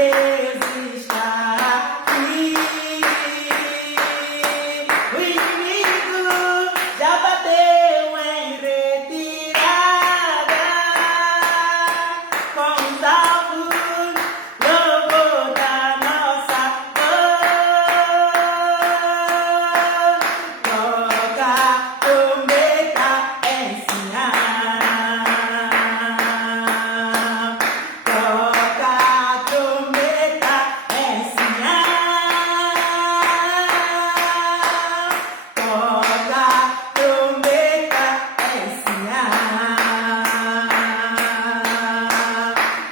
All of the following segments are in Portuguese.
Deus está aqui. O inimigo já bateu em retirada. Com os alvos, louvor da nossa voz. Toca, trombeta, ensinar. Toca, trombeta, ensinar. Toca, trombeta, ensinar.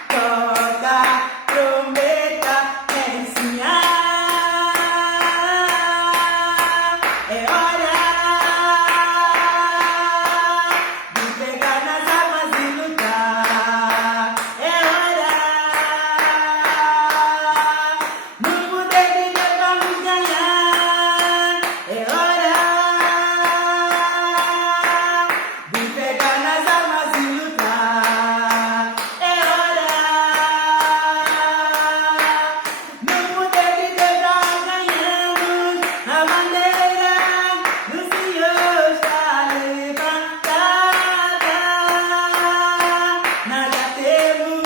Toca, trombeta, ensinar. É hora de pegar nas armas e lutar. É hora, no poder de Deus vamos ganhar. É hora de pegar nas armas e lutar. É hora, no poder de Deus nós ganhamos. A bandeira do Senhor está levantada. Nada temo,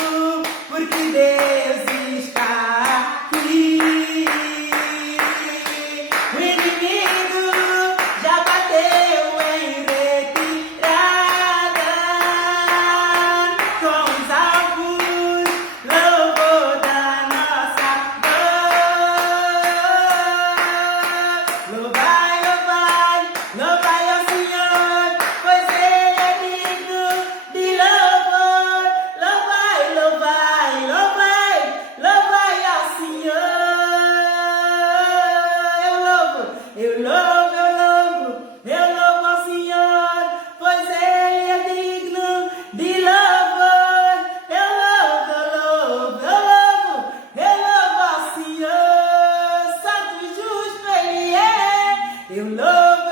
porque Deus está aqui. O inimigo já bateu em retirada. Com os alvos, louvor da nossa voz. Louvai, louvai, louvai ao Senhor, pois Ele é digno de louvor. Louvai, louvai, louvai, louvai ao Senhor. Eu louvo, eu louvo, eu louvo ao Senhor, pois Ele é digno de louvor. Eu louvo, eu louvo, eu louvo, eu louvo ao Senhor. Santo e justo Ele é. Eu louvo,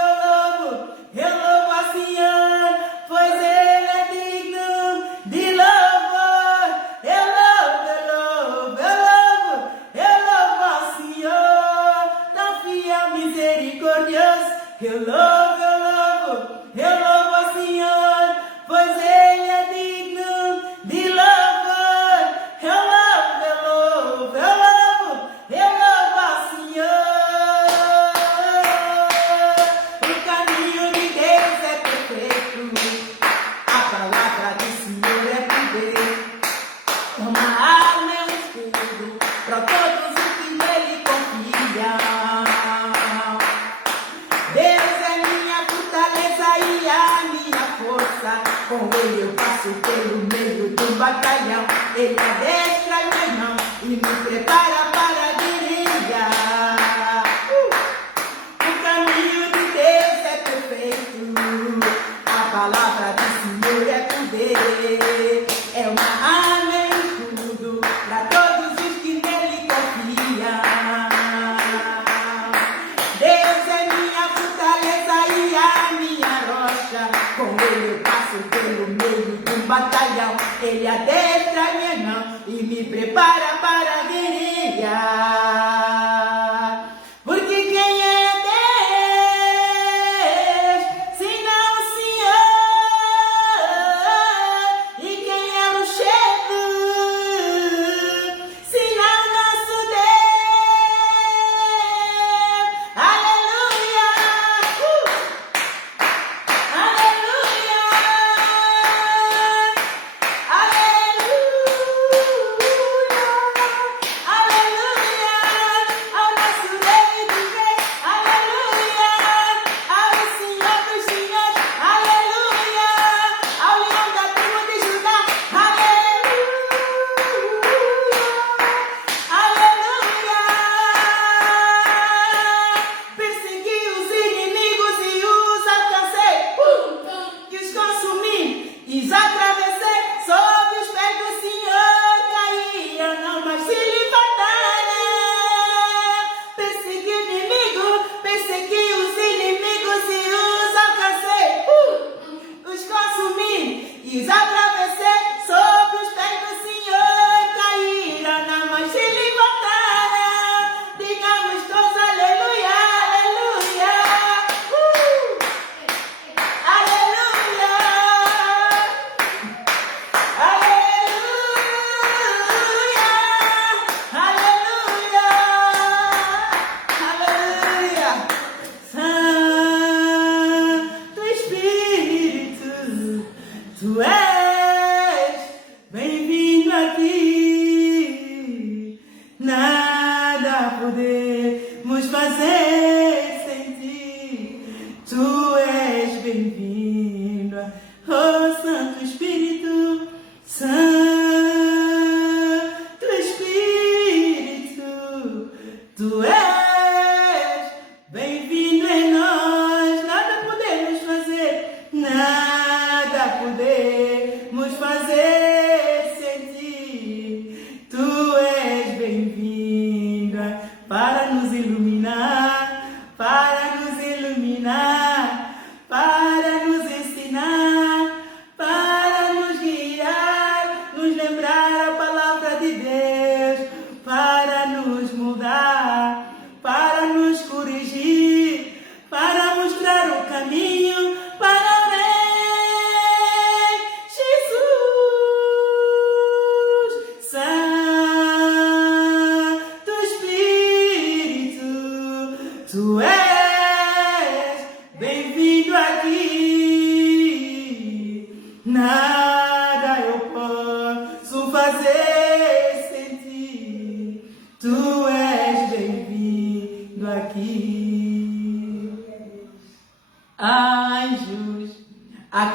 eu louvo ao Senhor, pois Ele é digno de louvor. Eu louvo, eu louvo, eu louvo, eu louvo ao Senhor, tão fiel, misericordioso. Eu louvo, eu louvo, eu louvo ao Senhor, pois Ele é digno de louvor. Eu louvo, eu louvo, eu louvo, eu louvo ao Senhor. O caminho de Deus é perfeito, a palavra do Senhor é poder. Uma arma é um escudo para todos os que nele confiam. Deus é minha fortaleza e a minha força. Com Ele eu passo pelo meio do batalhão. Ele adestra minhas mãos e me prepara para guerrear. O caminho de Deus é perfeito, a palavra do Senhor é poder. É uma arma e um escudo para todos os que nele confiam. Deus é minha fortaleza e a minha rocha. Com Ele eu passo pelo meio do batalhão. Ele adestra minhas mãos e me prepara para guerrear. Porque quem é Deus, senão o Senhor? E quem é o chefe, senão o nosso Deus? Aleluia! Aleluia! Aleluia!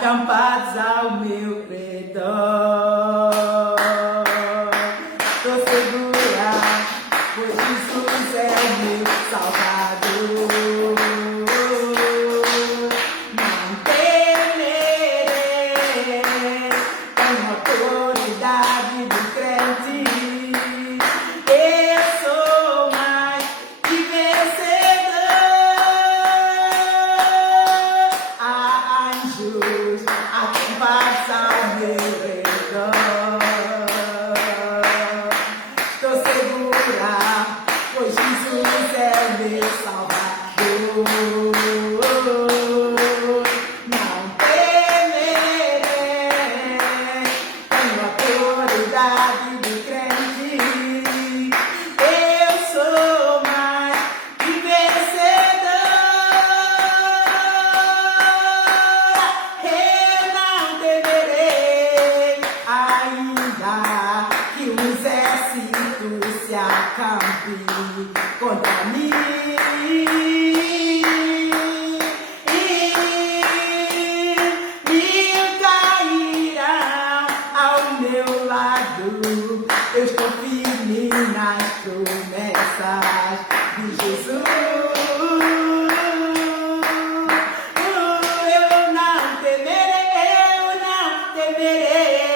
acampados ao meu redor. Estou segura, pois Jesus é o meu Salvador. Não temerei, tenho autoridade do crente. Eu sou mais que vencedor. Há anjos acampados ao meu redor. Estou segura, pois Jesus é o meu Salvador. Não temerei, tenho autoridade do crente. Eu sou mais que vencedor. Eu não temerei, ainda que o exército se acampe contra mim. Mil cairão ao meu lado. Eu estou firme nas promessas de Jesus. Eu não temerei,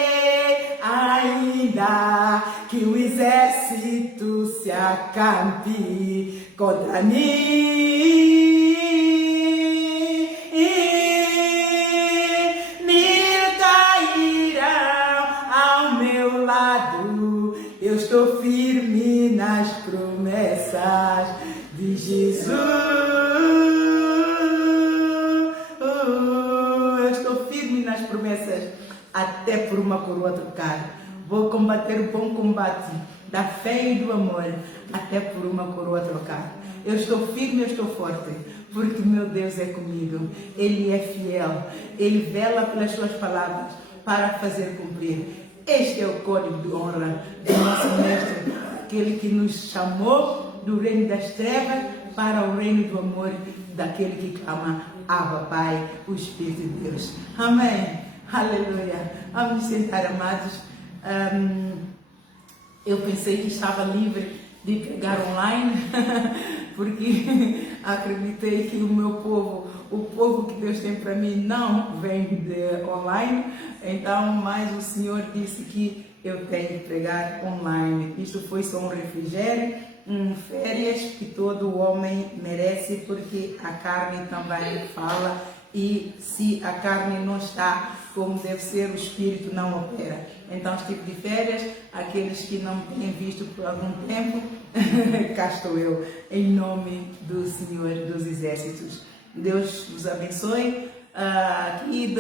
ainda que o exército se acampe contra mim. Mil cairão ao meu lado. Eu estou firme nas promessas de Jesus. Eu estou firme nas promessas, até por uma coroa trocar. Vou combater o bom combate da fé e do amor, até por uma coroa trocar. Eu estou firme, eu estou forte, porque meu Deus é comigo. Ele é fiel, Ele vela pelas suas palavras para fazer cumprir. Este é o código de honra do nosso Mestre, aquele que nos chamou do reino das trevas para o reino do amor, daquele que clama Abba, Pai, o Espírito de Deus. Amém. Aleluia. Vamos sentar, amados. Eu pensei que estava livre de pregar online, porque acreditei que o povo que Deus tem para mim não vem de online. Então, mas o Senhor disse que eu tenho que pregar online. Isto foi só um refrigério, férias que todo homem merece, porque a carne também fala. E se a carne não está como deve ser, o espírito não opera. Então, estive de férias. Aqueles que não me têm visto por algum tempo, cá estou eu, em nome do Senhor dos Exércitos. Deus vos abençoe. Aqui,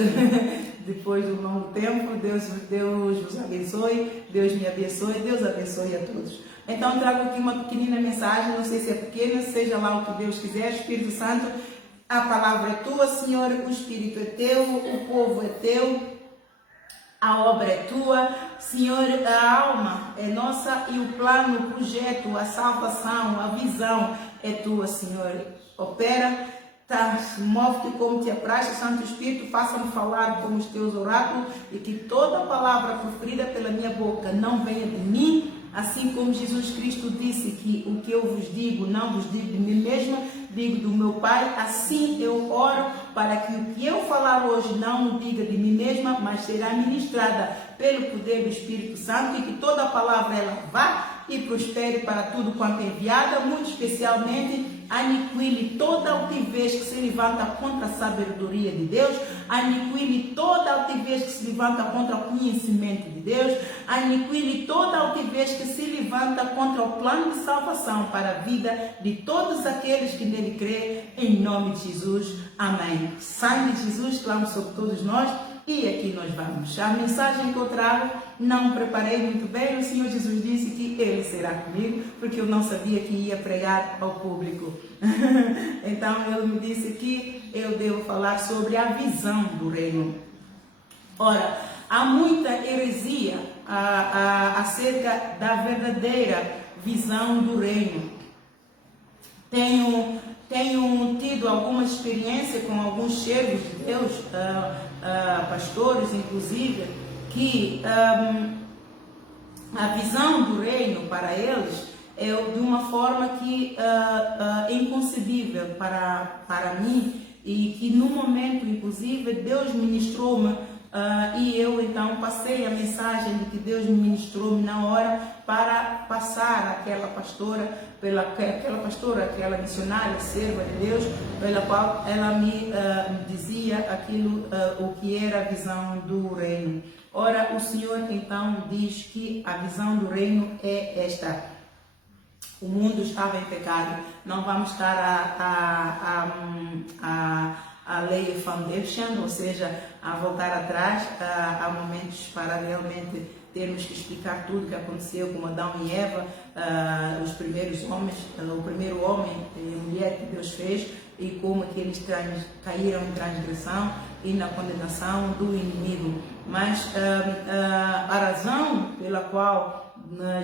depois de um longo tempo, Deus vos abençoe, Deus me abençoe, Deus abençoe a todos. Então, trago aqui uma pequenina mensagem, não sei se é pequena, seja lá o que Deus quiser. Espírito Santo, a palavra é tua, Senhor, o Espírito é teu, o povo é teu, a obra é tua, Senhor, a alma é nossa e o plano, o projeto, a salvação, a visão é tua, Senhor. Opera, move-te como te apraz, Santo Espírito, faça-me falar como os teus oráculos e que toda palavra proferida pela minha boca não venha de mim, assim como Jesus Cristo disse que o que eu vos digo, não vos digo de mim mesma, digo do meu Pai. Assim eu oro para que o que eu falar hoje não o diga de mim mesma, mas será ministrada pelo poder do Espírito Santo, e que toda a palavra ela vá e prospere para tudo quanto é enviada, muito especialmente aniquile toda altivez que se levanta contra a sabedoria de Deus, aniquile toda altivez que se levanta contra o conhecimento de Deus, aniquile toda altivez que se levanta contra o plano de salvação para a vida de todos aqueles que nele crê, em nome de Jesus. Amém. Sangue de Jesus clama sobre todos nós. E aqui nós vamos. A mensagem que eu trago não preparei muito bem. O Senhor Jesus disse que Ele será comigo, porque eu não sabia que ia pregar ao público. Então Ele me disse que eu devo falar sobre a visão do reino. Ora, há muita heresia acerca da verdadeira visão do reino. Tenho tido alguma experiência com alguns servos de Deus pastores, inclusive, que a visão do reino para eles é de uma forma que é inconcebível para mim, e que no momento, inclusive, Deus ministrou-me, e eu então passei a mensagem de que Deus me ministrou-me na hora para passar aquela pastora, aquela missionária, serva de Deus, pela qual ela me dizia aquilo, o que era a visão do reino. Ora, o Senhor então diz que a visão do reino é esta: o mundo estava em pecado. Não vamos estar a lay a foundation, ou seja, a voltar atrás. Há momentos para realmente termos que explicar tudo o que aconteceu com Adão e Eva, os primeiros homens, o primeiro homem e mulher que Deus fez, e como que eles caíram em transgressão e na condenação do inimigo. Mas a razão pela qual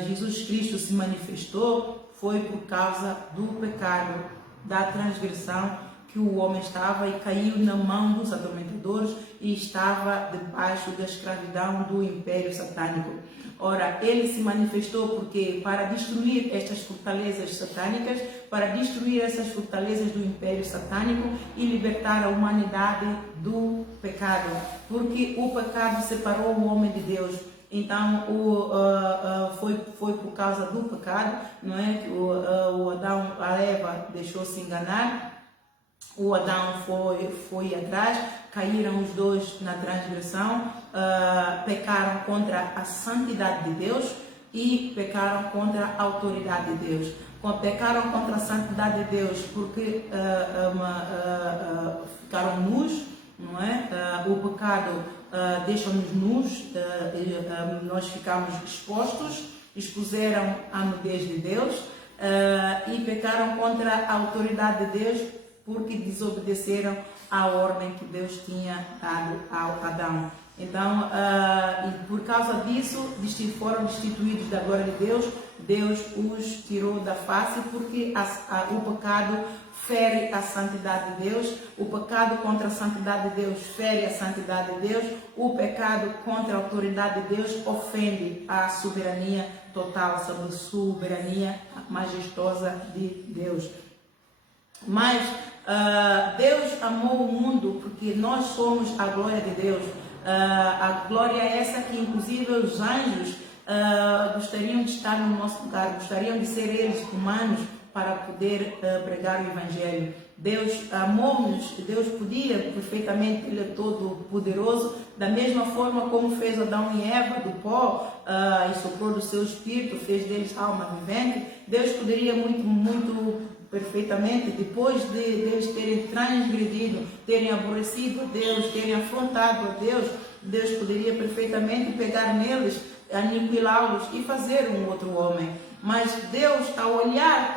Jesus Cristo se manifestou foi por causa do pecado, da transgressão que o homem estava, e caiu na mão dos atormentadores e estava debaixo da escravidão do império satânico. Ora, ele se manifestou porque para destruir estas fortalezas satânicas, para destruir essas fortalezas do império satânico e libertar a humanidade do pecado, porque o pecado separou o homem de Deus. Então, foi por causa do pecado, não é, que o Adão, a Eva deixou-se enganar. O Adão foi atrás, caíram os dois na transgressão, pecaram contra a santidade de Deus e pecaram contra a autoridade de Deus. Pecaram contra a santidade de Deus porque ficaram nus, não é? O pecado deixa-nos nus, nós ficamos expuseram a nudez de Deus, e pecaram contra a autoridade de Deus porque desobedeceram à ordem que Deus tinha dado ao Adão. Então, e por causa disso, foram destituídos da glória de Deus. Deus os tirou da face, porque o pecado fere a santidade de Deus, o pecado contra a santidade de Deus fere a santidade de Deus, o pecado contra a autoridade de Deus ofende a soberania total, a soberania majestosa de Deus. Mas Deus amou o mundo porque nós somos a glória de Deus. A glória é essa que inclusive os anjos gostariam de estar no nosso lugar, gostariam de ser eles humanos para poder pregar o Evangelho. Deus amou-nos, Deus podia perfeitamente, Ele é todo poderoso, da mesma forma como fez Adão e Eva do pó, e soprou do seu espírito, fez deles alma vivente. Deus poderia muito perfeitamente, depois de eles terem transgredido, terem aborrecido a Deus, terem afrontado a Deus, Deus poderia perfeitamente pegar neles, aniquilá-los e fazer um outro homem. Mas Deus, ao olhar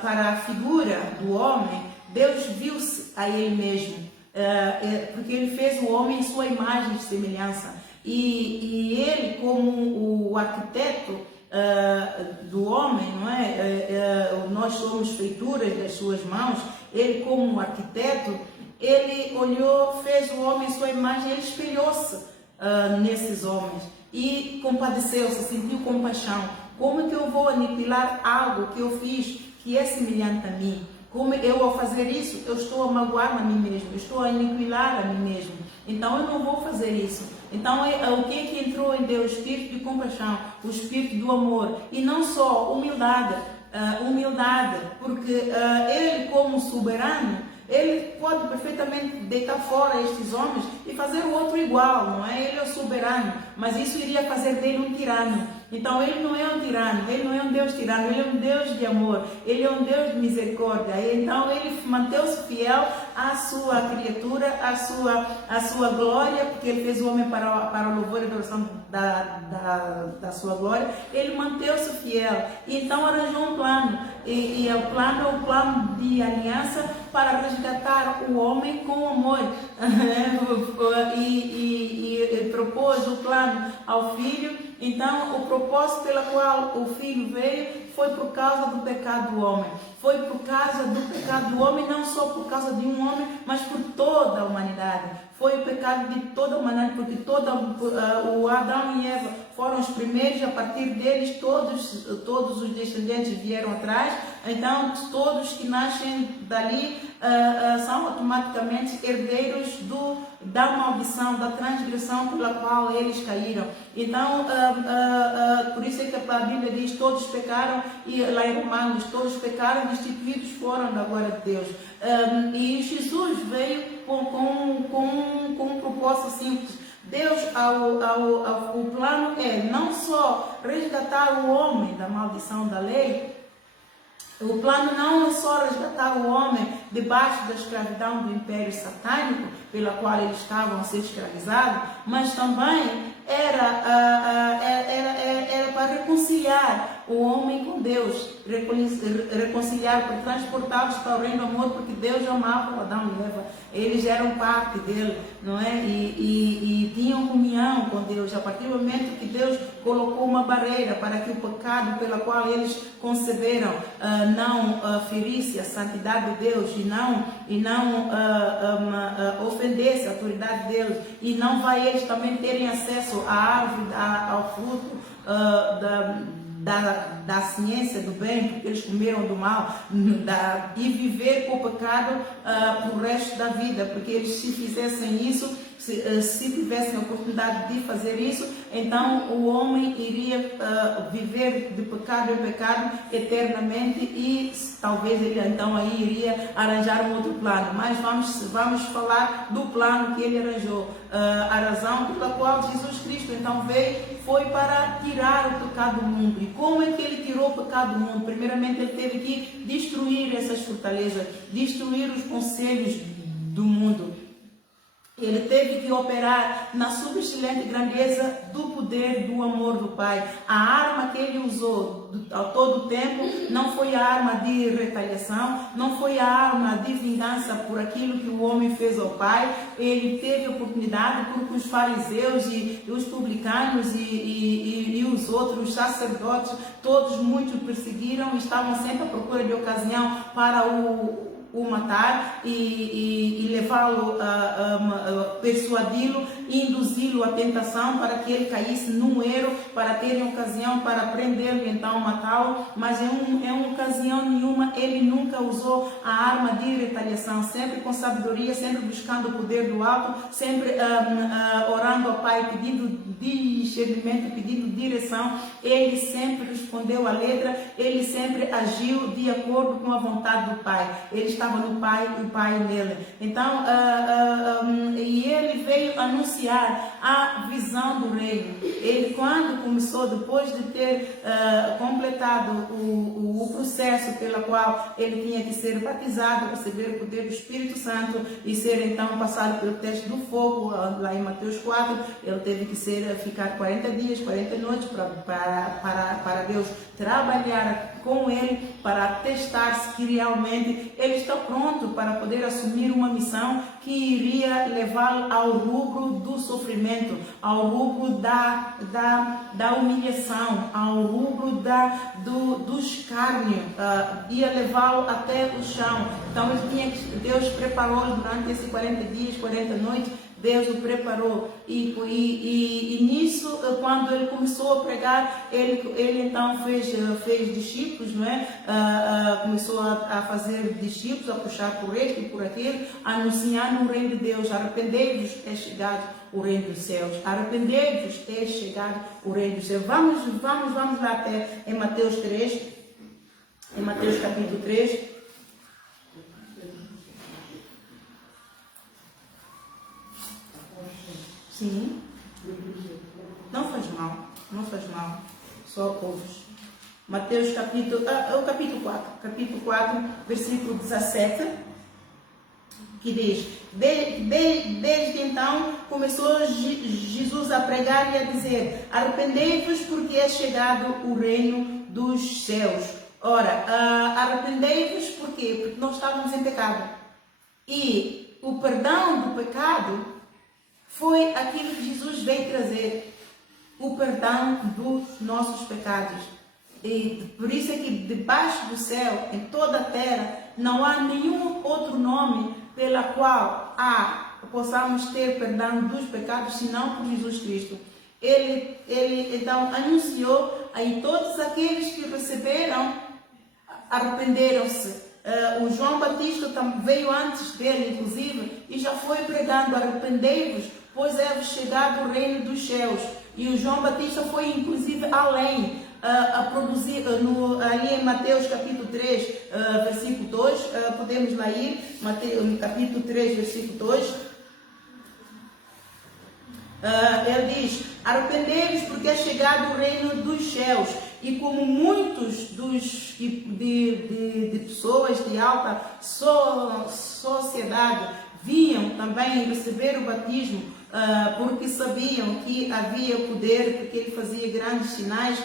para a figura do homem, Deus viu-se a Ele mesmo, porque Ele fez o homem em sua imagem e semelhança. E Ele, como o arquiteto do homem, não é? Nós somos feituras das suas mãos. Ele, como um arquiteto, ele olhou, fez o homem em sua imagem, ele espelhou-se nesses homens e compadeceu-se, sentiu compaixão. Como é que eu vou aniquilar algo que eu fiz que é semelhante a mim? Como eu, ao fazer isso, eu estou a magoar a mim mesmo, eu estou a aniquilar a mim mesmo. Então eu não vou fazer isso. Então o que é que entrou em Deus? O espírito de compaixão, o espírito do amor, e não só humildade, porque Ele, como soberano, Ele pode perfeitamente deitar fora estes homens e fazer o outro igual, não é? Ele é o soberano, mas isso iria fazer dele um tirano. Então Ele não é um tirano, Ele não é um Deus tirano, Ele é um Deus de amor, Ele é um Deus de misericórdia. Então Ele manteve-se fiel à sua criatura, à sua glória, porque Ele fez o homem para o louvor e adoração da sua glória. Ele manteve-se fiel, e então arranjou um plano, e o plano é o plano de aliança para resgatar o homem com amor. e propôs o plano ao Filho. Então, o propósito pelo qual o Filho veio foi por causa do pecado do homem. Foi por causa do pecado do homem, não só por causa de um homem, mas por toda a humanidade. foi o pecado de toda a humanidade, porque o Adão e Eva foram os primeiros, a partir deles todos os descendentes vieram atrás, então todos que nascem dali são automaticamente herdeiros da maldição, da transgressão pela qual eles caíram. Então, por isso é que a Bíblia diz, todos pecaram, e lá em Romanos, todos pecaram, destituídos foram da glória de Deus. E Jesus veio com um propósito simples. Deus, o plano é não só resgatar o homem da maldição da lei. O plano não é só resgatar o homem debaixo da escravidão do império satânico, pela qual eles estavam a ser escravizados, mas também era para reconciliar o homem com Deus, reconciliar, para transportá-los para o reino do amor, porque Deus amava Adão e Eva, eles eram parte dele, não é? E tinham comunhão com Deus. A partir do momento que Deus colocou uma barreira para que o pecado pela qual eles conceberam não ferisse a santidade de Deus e não ofendesse a autoridade de Deus, e não vai eles também terem acesso à árvore, ao fruto da ciência do bem, porque eles comeram do mal, e viver com o pecado para o resto da vida, porque eles, se fizessem isso, se tivessem a oportunidade de fazer isso, então o homem iria viver de pecado em pecado eternamente, e talvez ele então aí iria arranjar um outro plano. Mas vamos falar do plano que ele arranjou. A razão pela qual Jesus Cristo então veio foi para tirar o pecado do mundo. E como é que ele tirou o pecado do mundo? Primeiramente, ele teve que destruir essas fortalezas, destruir os conselhos do mundo. Ele teve que operar na subexcelente grandeza do poder do amor do Pai. A arma que ele usou a todo tempo não foi a arma de retaliação, não foi a arma de vingança por aquilo que o homem fez ao Pai. Ele teve oportunidade, porque os fariseus e os publicanos e os outros sacerdotes, todos muito perseguiram, estavam sempre à procura de ocasião para o matar e levá-lo, persuadi-lo, induzi-lo à tentação para que ele caísse num erro, para terem ocasião para prendê-lo e então matá-lo. Mas em uma ocasião nenhuma ele nunca usou a arma de retaliação, sempre com sabedoria, sempre buscando o poder do alto, sempre orando ao Pai, pedindo discernimento, pedindo direção. Ele sempre respondeu à letra, ele sempre agiu de acordo com a vontade do Pai. Ele estava no Pai e o Pai nele. Então, e ele veio anunciar a visão do reino. Ele, quando começou, depois de ter completado o processo pela qual ele tinha que ser batizado, receber o poder do Espírito Santo e ser então passado pelo teste do fogo, lá em Mateus 4, ele teve que ficar 40 dias, 40 noites para Deus trabalhar com ele, para testar-se que realmente ele está pronto para poder assumir uma missão que iria levá-lo ao rubro do sofrimento, ao rubro da humilhação, ao rubro do escárnio, ia levá-lo até o chão. Então Deus preparou durante esses 40 dias, 40 noites. Deus o preparou, e nisso, quando ele começou a pregar, ele então fez discípulos, não é? Começou a fazer discípulos, a puxar por este e por aquele, anunciando o reino de Deus. Arrependei-vos, é chegado o reino dos céus. Arrependei-vos, é chegado o reino dos céus. Vamos lá até em Mateus 3, em Mateus capítulo 3. Sim, não faz mal, só ouves. Mateus capítulo 4, versículo 17, que diz: desde então começou Jesus a pregar e a dizer: arrependei-vos, porque é chegado o reino dos céus. Ora, arrependei-vos por quê? Porque nós estávamos em pecado, e o perdão do pecado foi aquilo que Jesus veio trazer, o perdão dos nossos pecados. E por isso é que debaixo do céu, em toda a terra, não há nenhum outro nome pela qual há possamos ter perdão dos pecados, senão por Jesus Cristo. Ele então anunciou aí todos aqueles que receberam, arrependeram-se. O João Batista veio antes dele, inclusive, e já foi pregando: arrependei-vos, pois é chegado o reino dos céus. E o João Batista foi, inclusive, além, a produzir, ali em Mateus capítulo 3, versículo 2, podemos lá ir, Mateus, capítulo 3, versículo 2. Ele diz: arrependei-vos, porque é chegado o reino dos céus. E como muitos de pessoas de alta sociedade vinham também receber o batismo, porque sabiam que havia poder, porque ele fazia grandes sinais,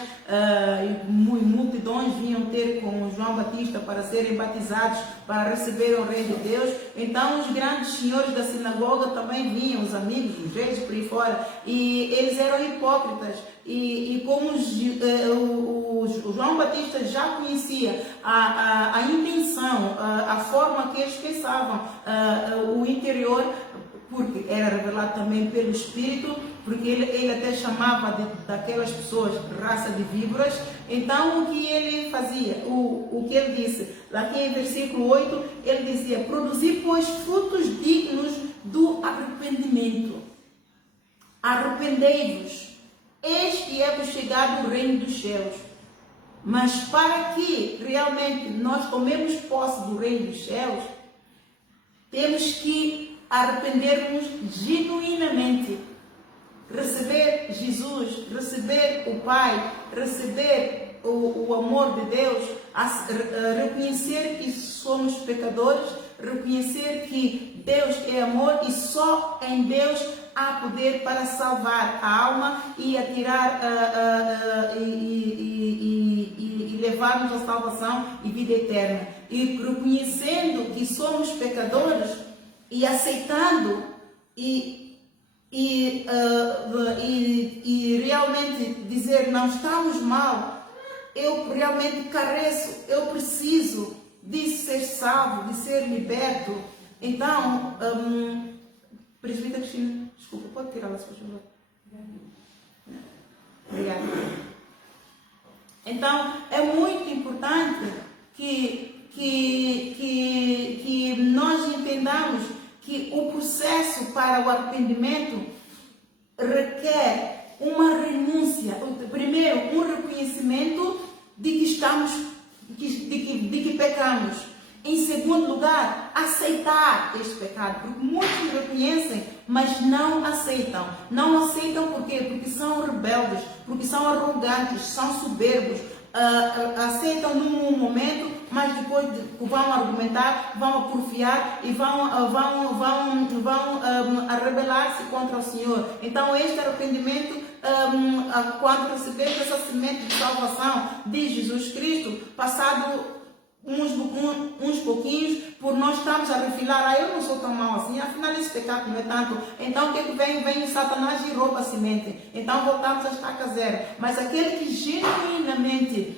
e multidões vinham ter com João Batista para serem batizados, para receber o reino de Deus. Então os grandes senhores da sinagoga também vinham, os amigos, os reis por aí fora, e eles eram hipócritas. E como o João Batista já conhecia a intenção, a forma que eles pensavam, o interior, porque era revelado também pelo Espírito, porque ele até chamava daquelas pessoas raça de víboras. Então o que ele fazia, o que ele disse, aqui em versículo 8, ele dizia: produzir, pois, frutos dignos do arrependimento. Arrependei-vos, eis que é chegado o reino dos céus. Mas para que realmente nós tomemos posse do reino dos céus, temos que arrependermos genuinamente, receber Jesus, receber o Pai, receber o amor de Deus, reconhecer que somos pecadores, reconhecer que Deus é amor e só em Deus há poder para salvar a alma e atirar e levar-nos à salvação e vida eterna. E reconhecendo que somos pecadores e aceitando e realmente dizer: não estamos mal, eu realmente careço, eu preciso de ser salvo, de ser liberto. Então, presbítera Cristina, desculpa, pode tirá-la, por favor? Obrigada. Então, é muito importante que nós entendamos que o processo para o arrependimento requer uma renúncia. Primeiro, um reconhecimento de que estamos, de que pecamos. Em segundo lugar, aceitar este pecado, porque muitos reconhecem, mas não aceitam. Não aceitam por quê? Porque são rebeldes, porque são arrogantes, são soberbos. Aceitam num momento, mas depois vão argumentar, vão porfiar e vão rebelar-se contra o Senhor. Então este arrependimento, quando recebemos essa semente de salvação de Jesus Cristo, passado uns pouquinhos, por nós estamos a refilar: eu não sou tão mau assim, afinal esse pecado não é tanto. Então o que vem o Satanás e rouba a semente. Então voltamos a estaca zero. Mas aquele que genuinamente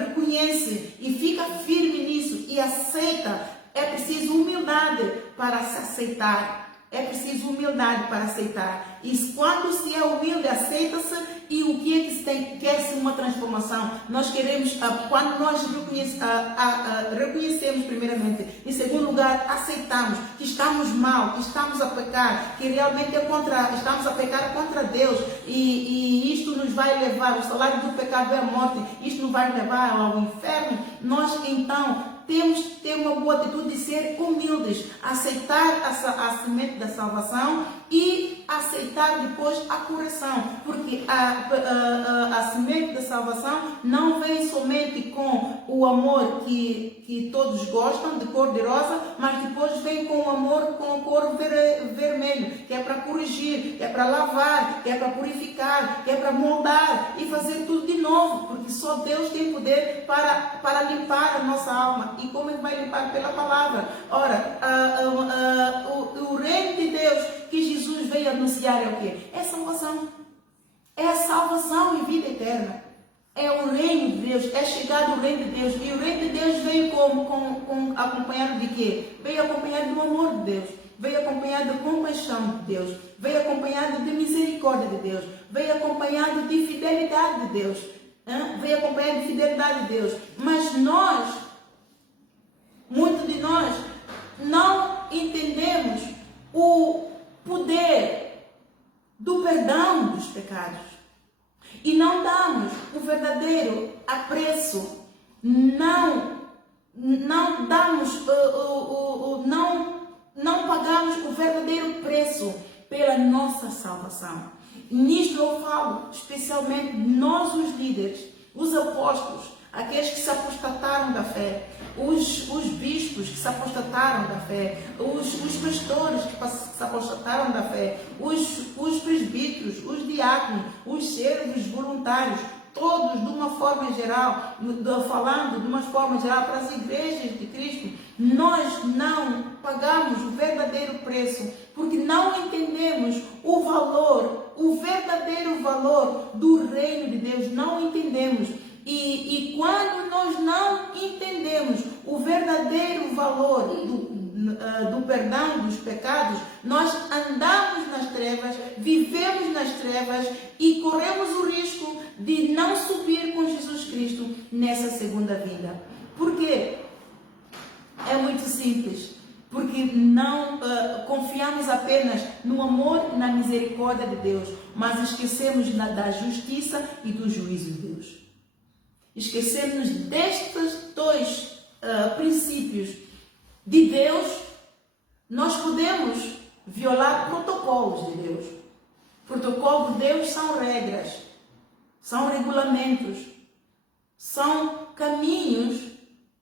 reconhece e fica firme nisso e aceita, é preciso humildade para se aceitar. É preciso humildade para aceitar. E quando se é humilde, aceita-se. E o que é que se tem? Quer-se uma transformação. Nós queremos, quando nós reconhecemos primeiramente, em segundo lugar, aceitamos que estamos mal, que estamos a pecar, que realmente estamos a pecar contra Deus, e isto nos vai levar, o salário do pecado é a morte, isto nos vai levar ao inferno. Nós então temos que ter uma boa atitude de ser humildes, aceitar a semente da salvação e aceitar depois a correção, porque a semente da salvação não vem somente com o amor que todos gostam, de cor de rosa, mas depois vem com o amor com a cor vermelho, que é para corrigir, que é para lavar, que é para purificar, que é para moldar e fazer tudo de novo, porque só Deus tem poder para limpar a nossa alma. E como Ele vai limpar? Pela palavra. Ora, o reino de Deus que Jesus veio anunciar é o quê? É salvação. É a salvação e vida eterna. É o reino de Deus, é chegado o reino de Deus. E o reino de Deus veio acompanhado de quê? Veio acompanhado do amor de Deus. veio acompanhado de compaixão de Deus, veio acompanhado de misericórdia de Deus, veio acompanhado de fidelidade de Deus, veio acompanhado de fidelidade de Deus. Mas nós, muitos de nós, não entendemos o poder do perdão dos pecados e não damos o verdadeiro apreço, não damos, não pagamos o verdadeiro preço pela nossa salvação. Nisto eu falo especialmente nós, os líderes, os apóstolos, aqueles que se apostataram da fé, os bispos que se apostataram da fé, os pastores que se apostataram da fé, os presbíteros, os diáconos, os servos voluntários, todos de uma forma geral, falando de uma forma geral para as igrejas de Cristo, nós não pagamos o verdadeiro preço, porque não entendemos o valor, o verdadeiro valor do reino de Deus, não entendemos. E quando nós não entendemos o verdadeiro valor do perdão dos pecados, nós andamos nas trevas, vivemos nas trevas e corremos o risco de não subir com Jesus Cristo nessa segunda vinda. Por quê? É muito simples. Porque não confiamos apenas no amor e na misericórdia de Deus, mas esquecemos da justiça e do juízo de Deus. Esquecemos destes dois princípios de Deus, nós podemos violar protocolos de Deus. Protocolos de Deus são regras, são regulamentos, são caminhos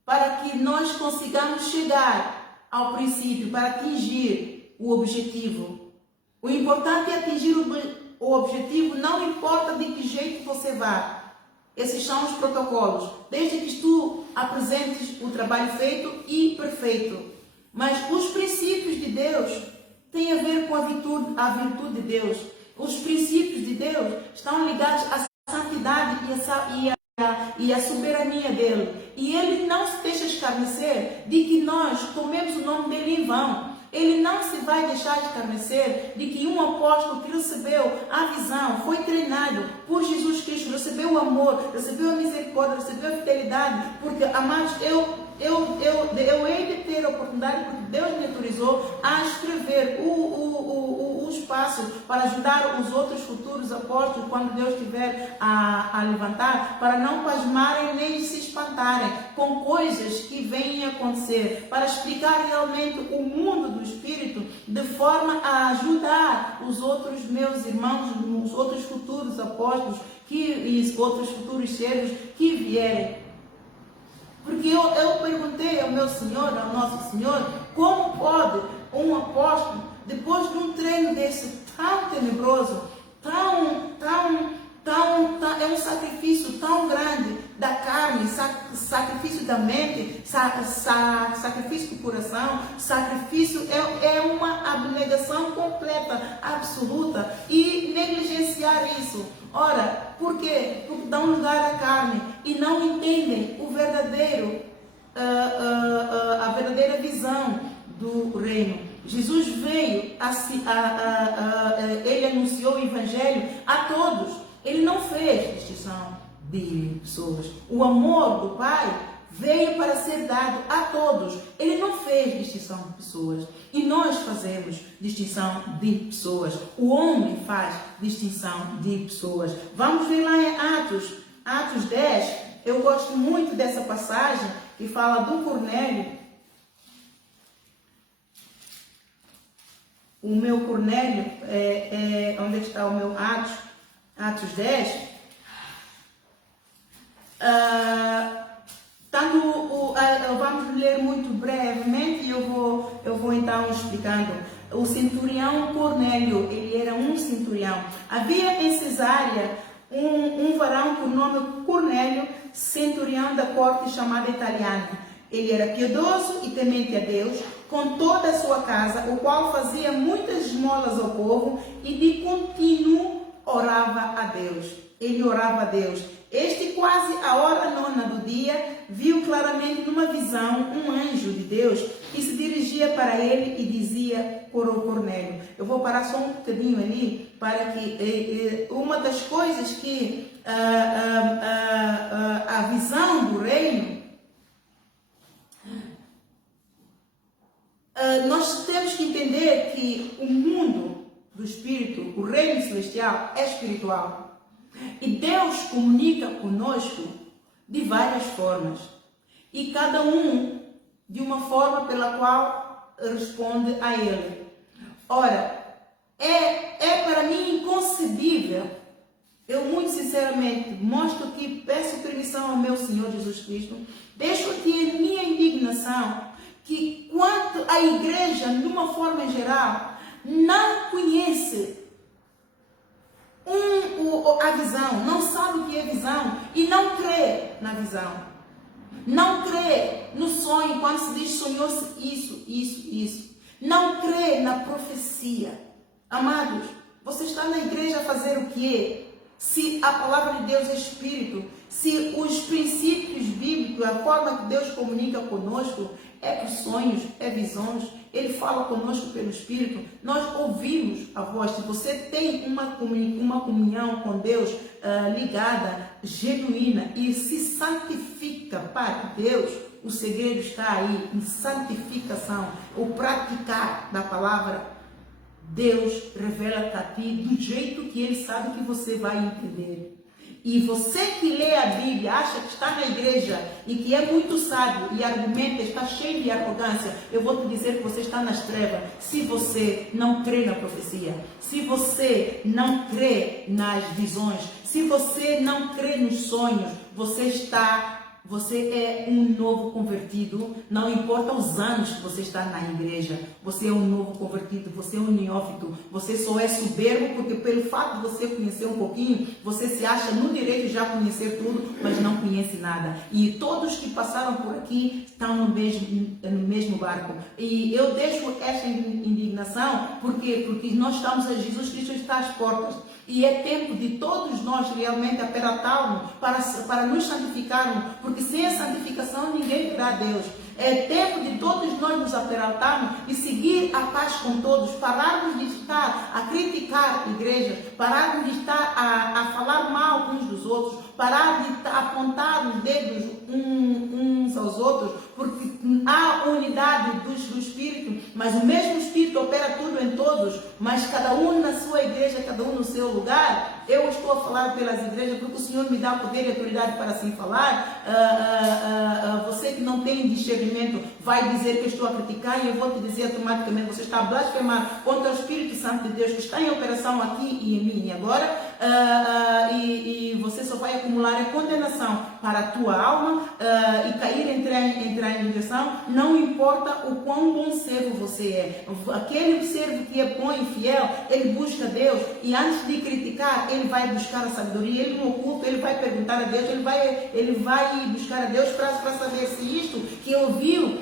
para que nós consigamos chegar ao princípio, para atingir o objetivo. O importante é atingir o objetivo, não importa de que jeito você vá. Esses são os protocolos, desde que tu apresentes o trabalho feito e perfeito. Mas os princípios de Deus têm a ver com a virtude de Deus. Os princípios de Deus estão ligados à santidade e à soberania dele. E ele não se deixa escarnecer de que nós tomemos o nome dele em vão. Ele não se vai deixar escarnecer de que um apóstolo que recebeu a visão, foi treinado por Jesus Cristo, recebeu o amor, recebeu a misericórdia, recebeu a fidelidade, porque, amados, eu hei de ter a oportunidade, porque Deus me autorizou a escrever o espaço para ajudar os outros futuros apóstolos quando Deus estiver a levantar, para não pasmarem nem se espantarem com coisas que venham a acontecer, para explicar realmente o mundo do Espírito de forma a ajudar os outros meus irmãos, os outros futuros apóstolos e outros futuros servos que vierem. Porque eu perguntei ao meu Senhor, ao nosso Senhor, como pode um apóstolo, depois de um treino desse tão tenebroso, é um sacrifício tão grande da carne, sacrifício da mente, sacrifício do coração, sacrifício é uma abnegação completa, absoluta, e negligenciar isso. Ora, por quê? Porque dão lugar à carne e não entendem o verdadeiro, a verdadeira visão do reino. Jesus veio, ele anunciou o Evangelho a todos. Ele não fez distinção de pessoas. O amor do Pai veio para ser dado a todos. Ele não fez distinção de pessoas. E nós fazemos distinção de pessoas. O homem faz distinção de pessoas. Vamos ver lá em Atos 10. Eu gosto muito dessa passagem que fala do Cornélio. O meu Cornélio, onde está o meu Atos 10, vamos ler muito brevemente e eu vou então explicando. O centurião Cornélio, ele era um centurião. Havia em Cesária um varão por nome Cornélio, centurião da corte chamada italiana. Ele era piedoso e temente a Deus, com toda a sua casa, o qual fazia muitas esmolas ao povo e de contínuo orava a Deus. Ele orava a Deus. Este, quase à hora 9 do dia, viu claramente numa visão um anjo de Deus que se dirigia para ele e dizia profecia por o Cornélio. Eu vou parar só um bocadinho ali para que uma das coisas que a visão do reino, nós temos que entender que o mundo do Espírito, o reino celestial, é espiritual. E Deus comunica conosco de várias formas. E cada um de uma forma pela qual responde a Ele. Ora, é para mim inconcebível. Eu muito sinceramente mostro aqui, peço permissão ao meu Senhor Jesus Cristo, deixo aqui a minha indignação, que quanto a igreja, numa forma geral, não conhece a visão, não sabe o que é visão e não crê na visão. Não crê no sonho, quando se diz sonhou-se isso. Não crê na profecia. Amados, você está na igreja a fazer o quê? Se a palavra de Deus é Espírito, se os princípios bíblicos, a forma que Deus comunica conosco, é por sonhos, é visões, Ele fala conosco pelo Espírito, nós ouvimos a voz. Se você tem uma comunhão com Deus ligada, genuína, e se santifica para Deus, o segredo está aí, em santificação, o praticar da palavra. Deus revela para ti do jeito que Ele sabe que você vai entender. E você que lê a Bíblia, acha que está na igreja e que é muito sábio e argumenta, está cheio de arrogância, eu vou te dizer que você está nas trevas se você não crê na profecia, se você não crê nas visões, se você não crê nos sonhos, você é um novo convertido, não importa os anos que você está na igreja, você é um novo convertido, você é um neófito, você só é soberbo porque pelo fato de você conhecer um pouquinho, você se acha no direito de já conhecer tudo, mas não conhece nada. E todos que passaram por aqui estão no mesmo barco. E eu deixo esta indignação porque nós estamos, Jesus Cristo está às portas. E é tempo de todos nós realmente apertarmos para nos santificarmos, porque sem a santificação ninguém verá Deus. É tempo de todos nós nos apertarmos e seguir a paz com todos, pararmos de estar a criticar a igreja, pararmos de estar a falar mal uns dos outros, parar de apontar os dedos uns aos outros, porque há unidade do Espírito, mas o mesmo Espírito opera tudo em todos, mas cada um na sua igreja, cada um no seu lugar. Eu estou a falar pelas igrejas porque o Senhor me dá poder e autoridade para assim falar. Você que não tem discernimento vai dizer que eu estou a criticar, e eu vou te dizer automaticamente, você está a blasfemar contra o Espírito Santo de Deus que está em operação aqui e em mim e agora, e você só vai acumular a condenação para a tua alma e cair, entrar em direção. Não importa o quão bom servo você é, aquele servo que é bom e fiel, ele busca Deus, e antes de criticar, ele vai buscar a sabedoria, ele no oculto, ele vai perguntar a Deus, ele vai buscar a Deus para saber se isto que ouviu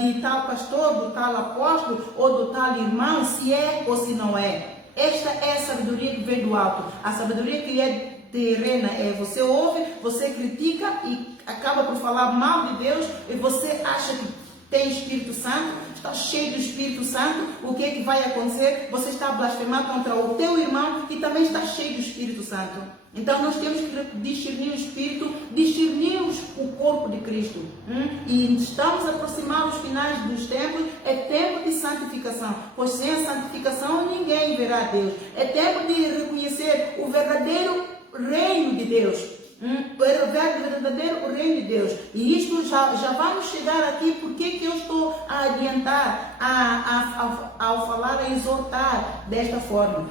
de tal pastor, do tal apóstolo ou do tal irmão, se é ou se não é. Esta é a sabedoria que vem do alto. A sabedoria que é terrena é você ouve, você critica e acaba por falar mal de Deus, e você acha que tem Espírito Santo, está cheio do Espírito Santo. O que é que vai acontecer? Você está a blasfemar contra o teu irmão que também está cheio do Espírito Santo. Então nós temos que discernir o Espírito, discernir o corpo de Cristo. E estamos aproximados dos finais dos tempos, é tempo de santificação, pois sem a santificação ninguém verá Deus. É tempo de reconhecer o verdadeiro reino de Deus. O verdadeiro reino de Deus. E isto já vamos chegar aqui. Porque que eu estou a adiantar ao falar, a exortar desta forma?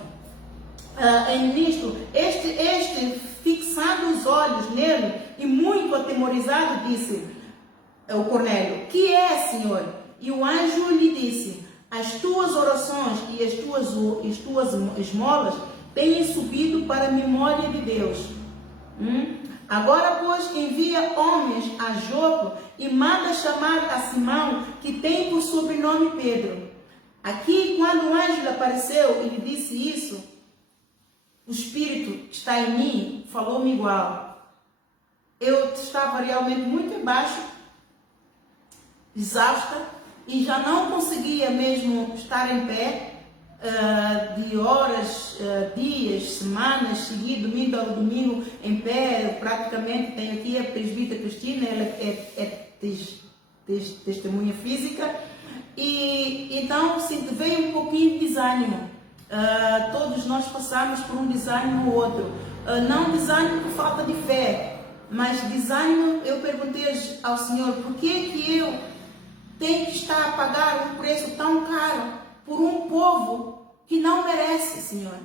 Nisto, este fixando os olhos nele e muito atemorizado, disse o Cornélio: que é, Senhor? E o anjo lhe disse: as tuas orações e as tuas esmolas têm subido para a memória de Deus. Agora, pois, envia homens a Jope e manda chamar a Simão, que tem por sobrenome Pedro. Aqui, quando o anjo lhe apareceu e lhe disse isso, o Espírito que está em mim falou-me igual. Eu estava realmente muito embaixo, exausta, e já não conseguia mesmo estar em pé, de horas, dias, semanas, seguir domingo ao domingo em pé. Praticamente tenho aqui a presbítera Cristina, ela é testemunha física, e então veio um pouquinho de desânimo. Todos nós passamos por um desânimo ou outro, não desânimo por falta de fé, mas desânimo. Eu perguntei ao Senhor, por que eu tenho que estar a pagar um preço tão caro por um povo que não merece, Senhor?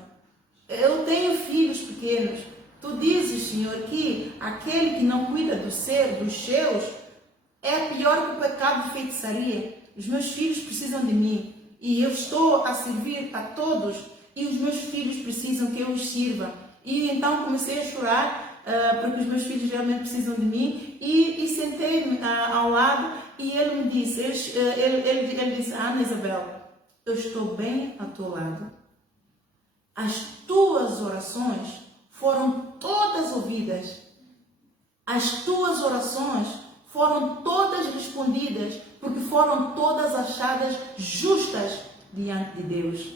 Eu tenho filhos pequenos. Tu dizes, Senhor, que aquele que não cuida dos seus é pior que o pecado de feitiçaria. Os meus filhos precisam de mim e eu estou a servir a todos, e os meus filhos precisam que eu os sirva. E então comecei a chorar, porque os meus filhos realmente precisam de mim, e sentei-me ao lado, e ele me disse, ele disse: Ana Isabel, eu estou bem ao teu lado. As tuas orações foram todas ouvidas. As tuas orações foram todas respondidas, porque foram todas achadas justas diante de Deus.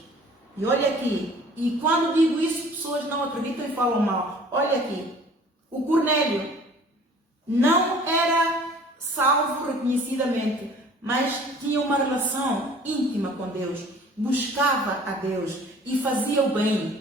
E olha aqui, e quando digo isso, pessoas não acreditam e falam mal. Olha aqui, o Cornélio não era salvo reconhecidamente, mas tinha uma relação íntima com Deus, buscava a Deus e fazia o bem.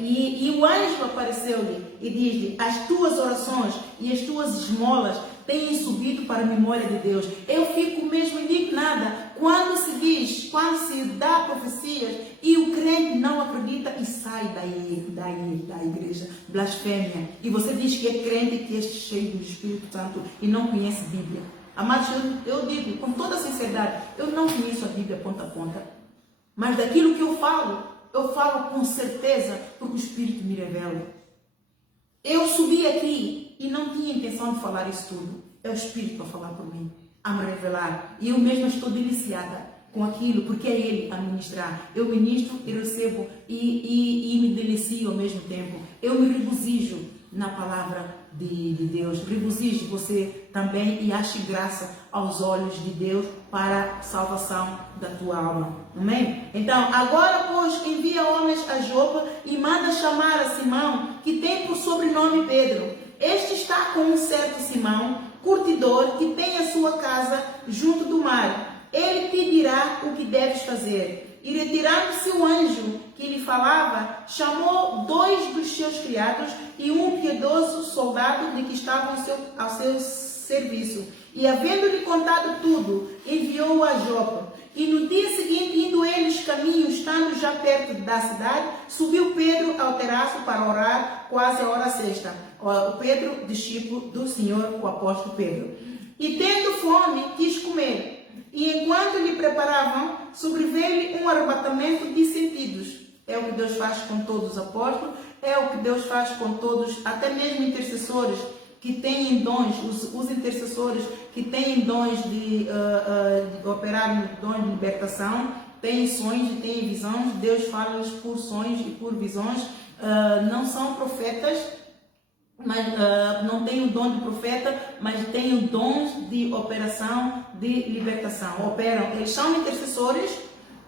E o anjo apareceu-lhe e diz-lhe: as tuas orações e as tuas esmolas têm subido para a memória de Deus. Eu fico mesmo indignada quando se dá profecias e o crente não acredita e sai da igreja, blasfêmia. E você diz que é crente, que é cheio do Espírito Santo e não conhece a Bíblia. Amados, eu digo com toda sinceridade, eu não conheço a Bíblia ponta a ponta, mas daquilo que eu falo com certeza, porque o Espírito me revela. Eu subi aqui e não tinha intenção de falar isso tudo. É o Espírito a falar por mim, a me revelar. E eu mesma estou deliciada com aquilo, porque é Ele a ministrar. Eu ministro e recebo e me delicio ao mesmo tempo. Eu me regozijo na palavra de Deus. Regozijo você também e ache graça aos olhos de Deus para a salvação da tua alma. Amém? Então, agora, pois, envia homens a Jopa e manda chamar a Simão, que tem por sobrenome Pedro. Este está com um certo Simão, curtidor, que tem a sua casa junto do mar. Ele te dirá o que deves fazer. E retirando-se o anjo que lhe falava, chamou 2 dos seus criados e um piedoso soldado de que estavam ao seu serviço. E havendo-lhe contado tudo, enviou-o a Jopa. E no dia seguinte, indo eles caminho, estando já perto da cidade, subiu Pedro ao terraço para orar, quase a hora sexta. O Pedro, discípulo do Senhor, o apóstolo Pedro. E tendo fome, quis comer. E enquanto lhe preparavam, sobreveio-lhe um arrebatamento de sentidos. É o que Deus faz com todos os apóstolos, é o que Deus faz com todos, até mesmo intercessores que têm dons, os intercessores que têm dons de operar dons de libertação, têm sonhos e têm visões. Deus fala-lhes por sonhos e por visões. Não são profetas, mas não têm o dom de profeta, mas têm o dom de operação de libertação. Eles são intercessores,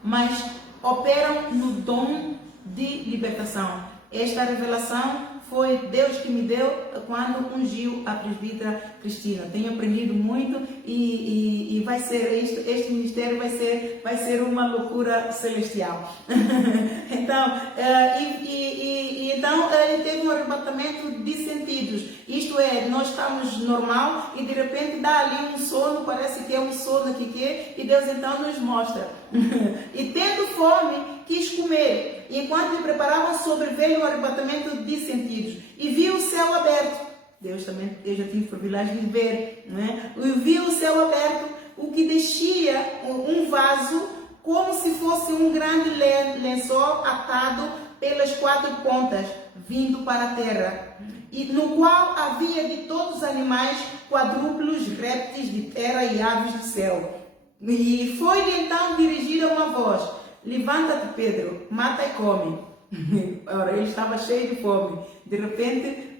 mas operam no dom de libertação. Esta revelação foi Deus que me deu quando ungiu a presbítera Cristina. Tenho aprendido muito e vai ser este ministério vai ser uma loucura celestial. Então, então ele teve um arrebatamento de sentidos. Isto é, nós estamos normal e de repente dá ali um sono, parece que é um sono aqui, e Deus então nos mostra. E tendo fome, quis comer. E enquanto lhe preparavam, sobreveio o arrebatamento de sentidos. E viu o céu aberto. Eu já tive o privilégio de ver, né? E viu o céu aberto, o que descia um vaso, como se fosse um grande lençol atado pelas 4 pontas, vindo para a terra, e no qual havia de todos os animais, quadrúpedos, répteis de terra e aves do céu. E foi-lhe então dirigida uma voz: levanta-te, Pedro, mata e come. Ora, ele estava cheio de fome. De repente,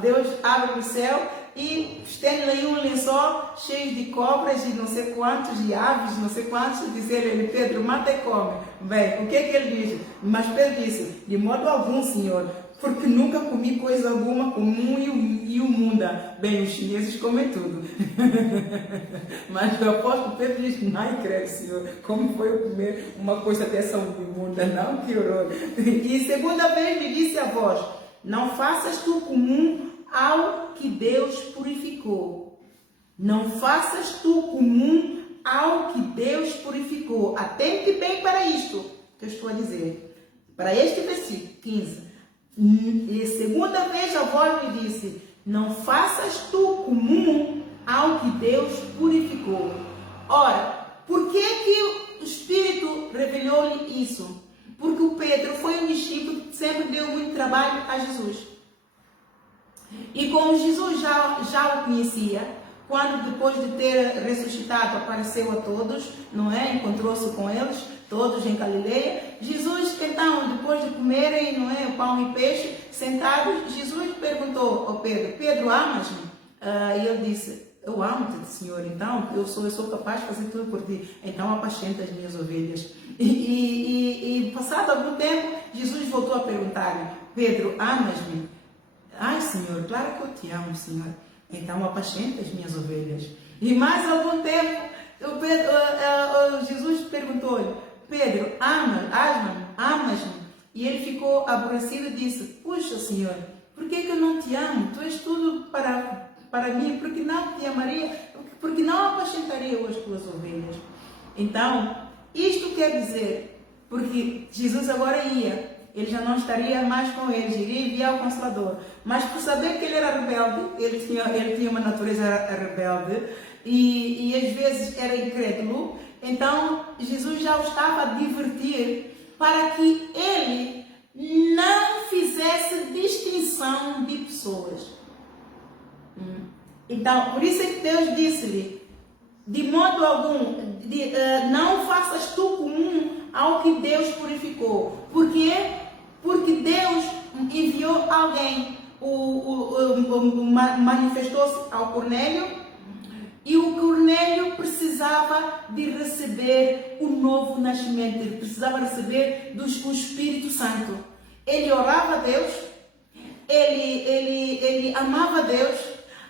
Deus abre o céu e estende aí um lençol cheio de cobras e não sei quantos, de aves, não sei quantos, dizer ele, Pedro, mata e come. Bem, o que é que ele diz? Mas Pedro disse, de modo algum, Senhor, porque nunca comi coisa alguma comum e imunda. Bem, os chineses comem tudo. Mas o apóstolo Pedro diz, não credo, Senhor, como foi eu comer uma coisa dessa imunda? Não, que horror. E segunda vez lhe disse a voz, não faças tu comum ao que Deus purificou. Não faças tu comum ao que Deus purificou. Atente bem para isto que eu estou a dizer. Para este versículo 15. E segunda vez a voz me disse, não faças tu comum ao que Deus purificou. Ora, por que que o Espírito revelou-lhe isso? Porque o Pedro foi um discípulo que sempre deu muito trabalho a Jesus. E como Jesus já o conhecia, quando depois de ter ressuscitado apareceu a todos, não é? Encontrou-se com eles, todos em Galileia. Jesus, então, depois de comerem, não é, o pão e peixe, sentados, Jesus perguntou ao Pedro, Pedro, amas-me? E ele disse, eu amo-te, Senhor, então eu sou capaz de fazer tudo por ti, então apacenta as minhas ovelhas. E passado algum tempo, Jesus voltou a perguntar-lhe, Pedro, amas-me? Ai, Senhor, claro que eu te amo, Senhor. Então apacenta as minhas ovelhas. E mais algum tempo, Jesus perguntou-lhe, Pedro, amas-me? E ele ficou aborrecido e disse, puxa, Senhor, por que eu não te amo? Tu és tudo para mim, porque não te amaria? Porque não apacentaria as tuas ovelhas? Então, isto quer dizer, porque Jesus agora ia, ele já não estaria mais com eles, iria enviar o Consolador. Mas por saber que ele era rebelde, ele tinha uma natureza rebelde e às vezes era incrédulo, então Jesus já o estava a divertir para que ele não fizesse distinção de pessoas. Então, por isso é que Deus disse-lhe, de modo algum, não faças tu comum ao que Deus purificou. Por quê? Porque Deus enviou alguém, manifestou-se ao Cornélio, e o Cornélio precisava de receber o novo nascimento, ele precisava receber do Espírito Santo. Ele orava a Deus, ele amava Deus,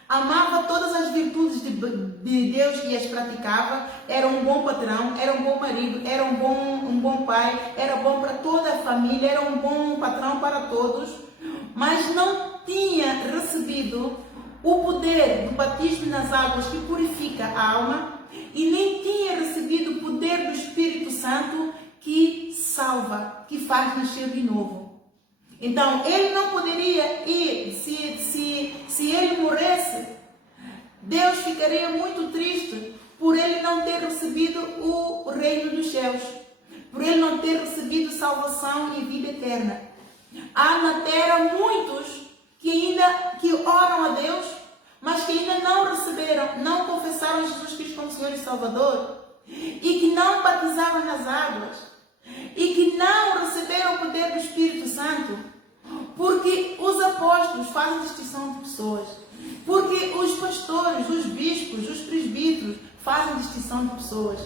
amava todas as virtudes de Deus e as praticava, era um bom patrão, era um bom marido, era um bom pai, era bom para toda a família, era um bom patrão para todos, mas não tinha recebido o poder do batismo nas águas que purifica a alma e nem tinha recebido o poder do Espírito Santo que salva, que faz nascer de novo. Então, ele não poderia ir, se ele morresse, Deus ficaria muito triste por ele não ter recebido o reino dos céus, por ele não ter recebido salvação e vida eterna. Há na terra muitos que oram a Deus, mas que ainda não receberam, não confessaram Jesus Cristo como Senhor e Salvador, e que não batizaram nas águas, e que não receberam o poder do Espírito Santo, porque os apóstolos fazem distinção de pessoas, porque os pastores, os bispos, os presbíteros fazem distinção de pessoas,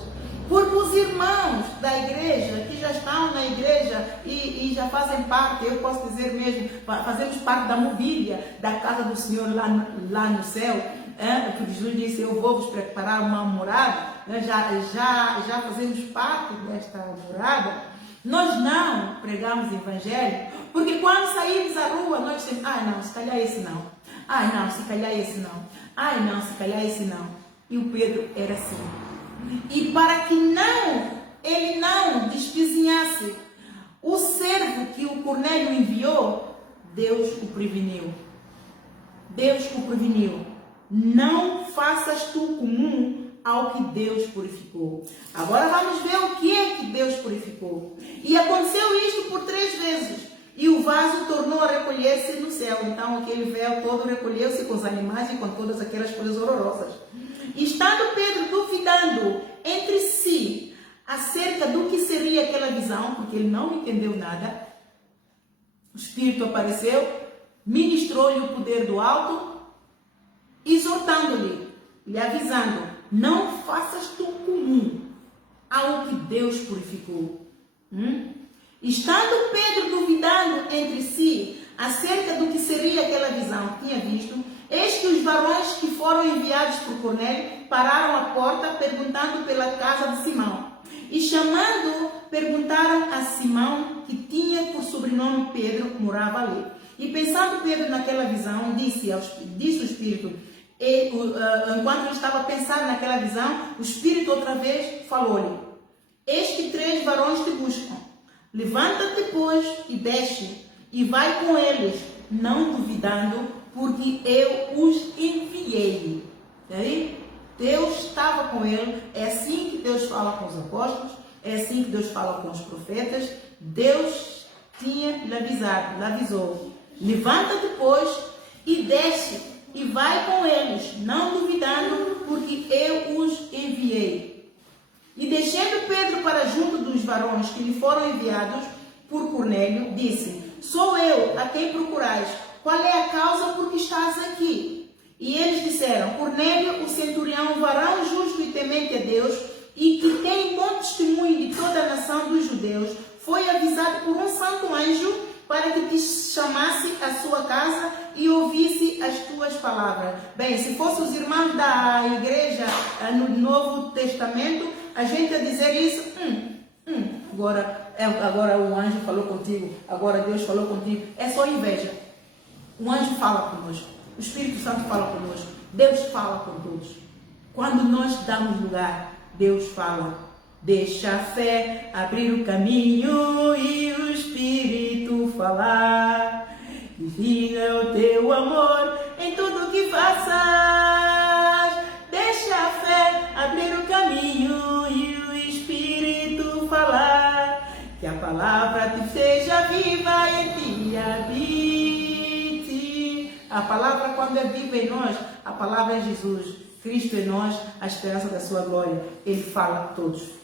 porque os irmãos da igreja, que já estão na igreja e já fazem parte, eu posso dizer mesmo, fazemos parte da mobília da casa do Senhor lá no céu, porque Jesus disse, eu vou vos preparar uma morada, já fazemos parte desta morada. Nós não pregamos evangelho, porque quando saímos à rua, nós dizemos, não, se calhar esse não. Não, se calhar esse não. Não, se calhar esse não. E o Pedro era assim. E para que ele não desvizinhasse o servo que o Cornélio enviou, Deus o preveniu. Deus o preveniu. Não faças tu comum ao que Deus purificou. Agora vamos ver o que é que Deus purificou. E aconteceu isto por 3 vezes. E o vaso tornou a recolher-se no céu. Então aquele véu todo recolheu-se com os animais e com todas aquelas coisas horrorosas. E estando Pedro duvidando entre si acerca do que seria aquela visão, porque ele não entendeu nada, o Espírito apareceu ministrou-lhe o poder do alto, exortando-lhe, lhe avisando: não faças tu comum ao que Deus purificou. Estando Pedro duvidando entre si acerca do que seria aquela visão que tinha visto, eis que os varões que foram enviados por Cornélio pararam à porta, perguntando pela casa de Simão. E chamando, perguntaram a Simão, que tinha por sobrenome Pedro, morava ali. E pensando Pedro naquela visão, disse o Espírito, enquanto ele estava a pensar naquela visão, o Espírito outra vez falou-lhe: eis que 3 varões te buscam. Levanta-te, pois, e desce, e vai com eles, não duvidando, porque eu os enviei. Deus estava com ele. É assim que Deus fala com os apóstolos, é assim que Deus fala com os profetas. Deus tinha lhe avisado, lhe avisou: levanta-te, pois, e desce, e vai com eles, não duvidando, porque eu os enviei. E descendo Pedro para junto dos varões que lhe foram enviados por Cornélio, disse: sou eu a quem procurais, qual é a causa por que estás aqui? E eles disseram: Cornélio, o centurião, varão justo e temente a Deus, e que tem bom testemunho de toda a nação dos judeus, foi avisado por um santo anjo para que te chamasse à sua casa e ouvisse as tuas palavras. Bem, se fossem os irmãos da igreja no Novo Testamento, a gente ia dizer isso: agora o anjo falou contigo, agora Deus falou contigo. É só inveja. O anjo fala conosco, o Espírito Santo fala conosco, Deus fala com todos. Quando nós damos lugar, Deus fala. Deixa a fé abrir o caminho e o Espírito falar. Que viva o teu amor em tudo que faças. Deixa a fé abrir o caminho e o Espírito falar. Que a palavra te seja viva e em ti habite. A palavra, quando é viva em nós, a palavra é Jesus. Cristo em nós, a esperança da sua glória. Ele fala a todos.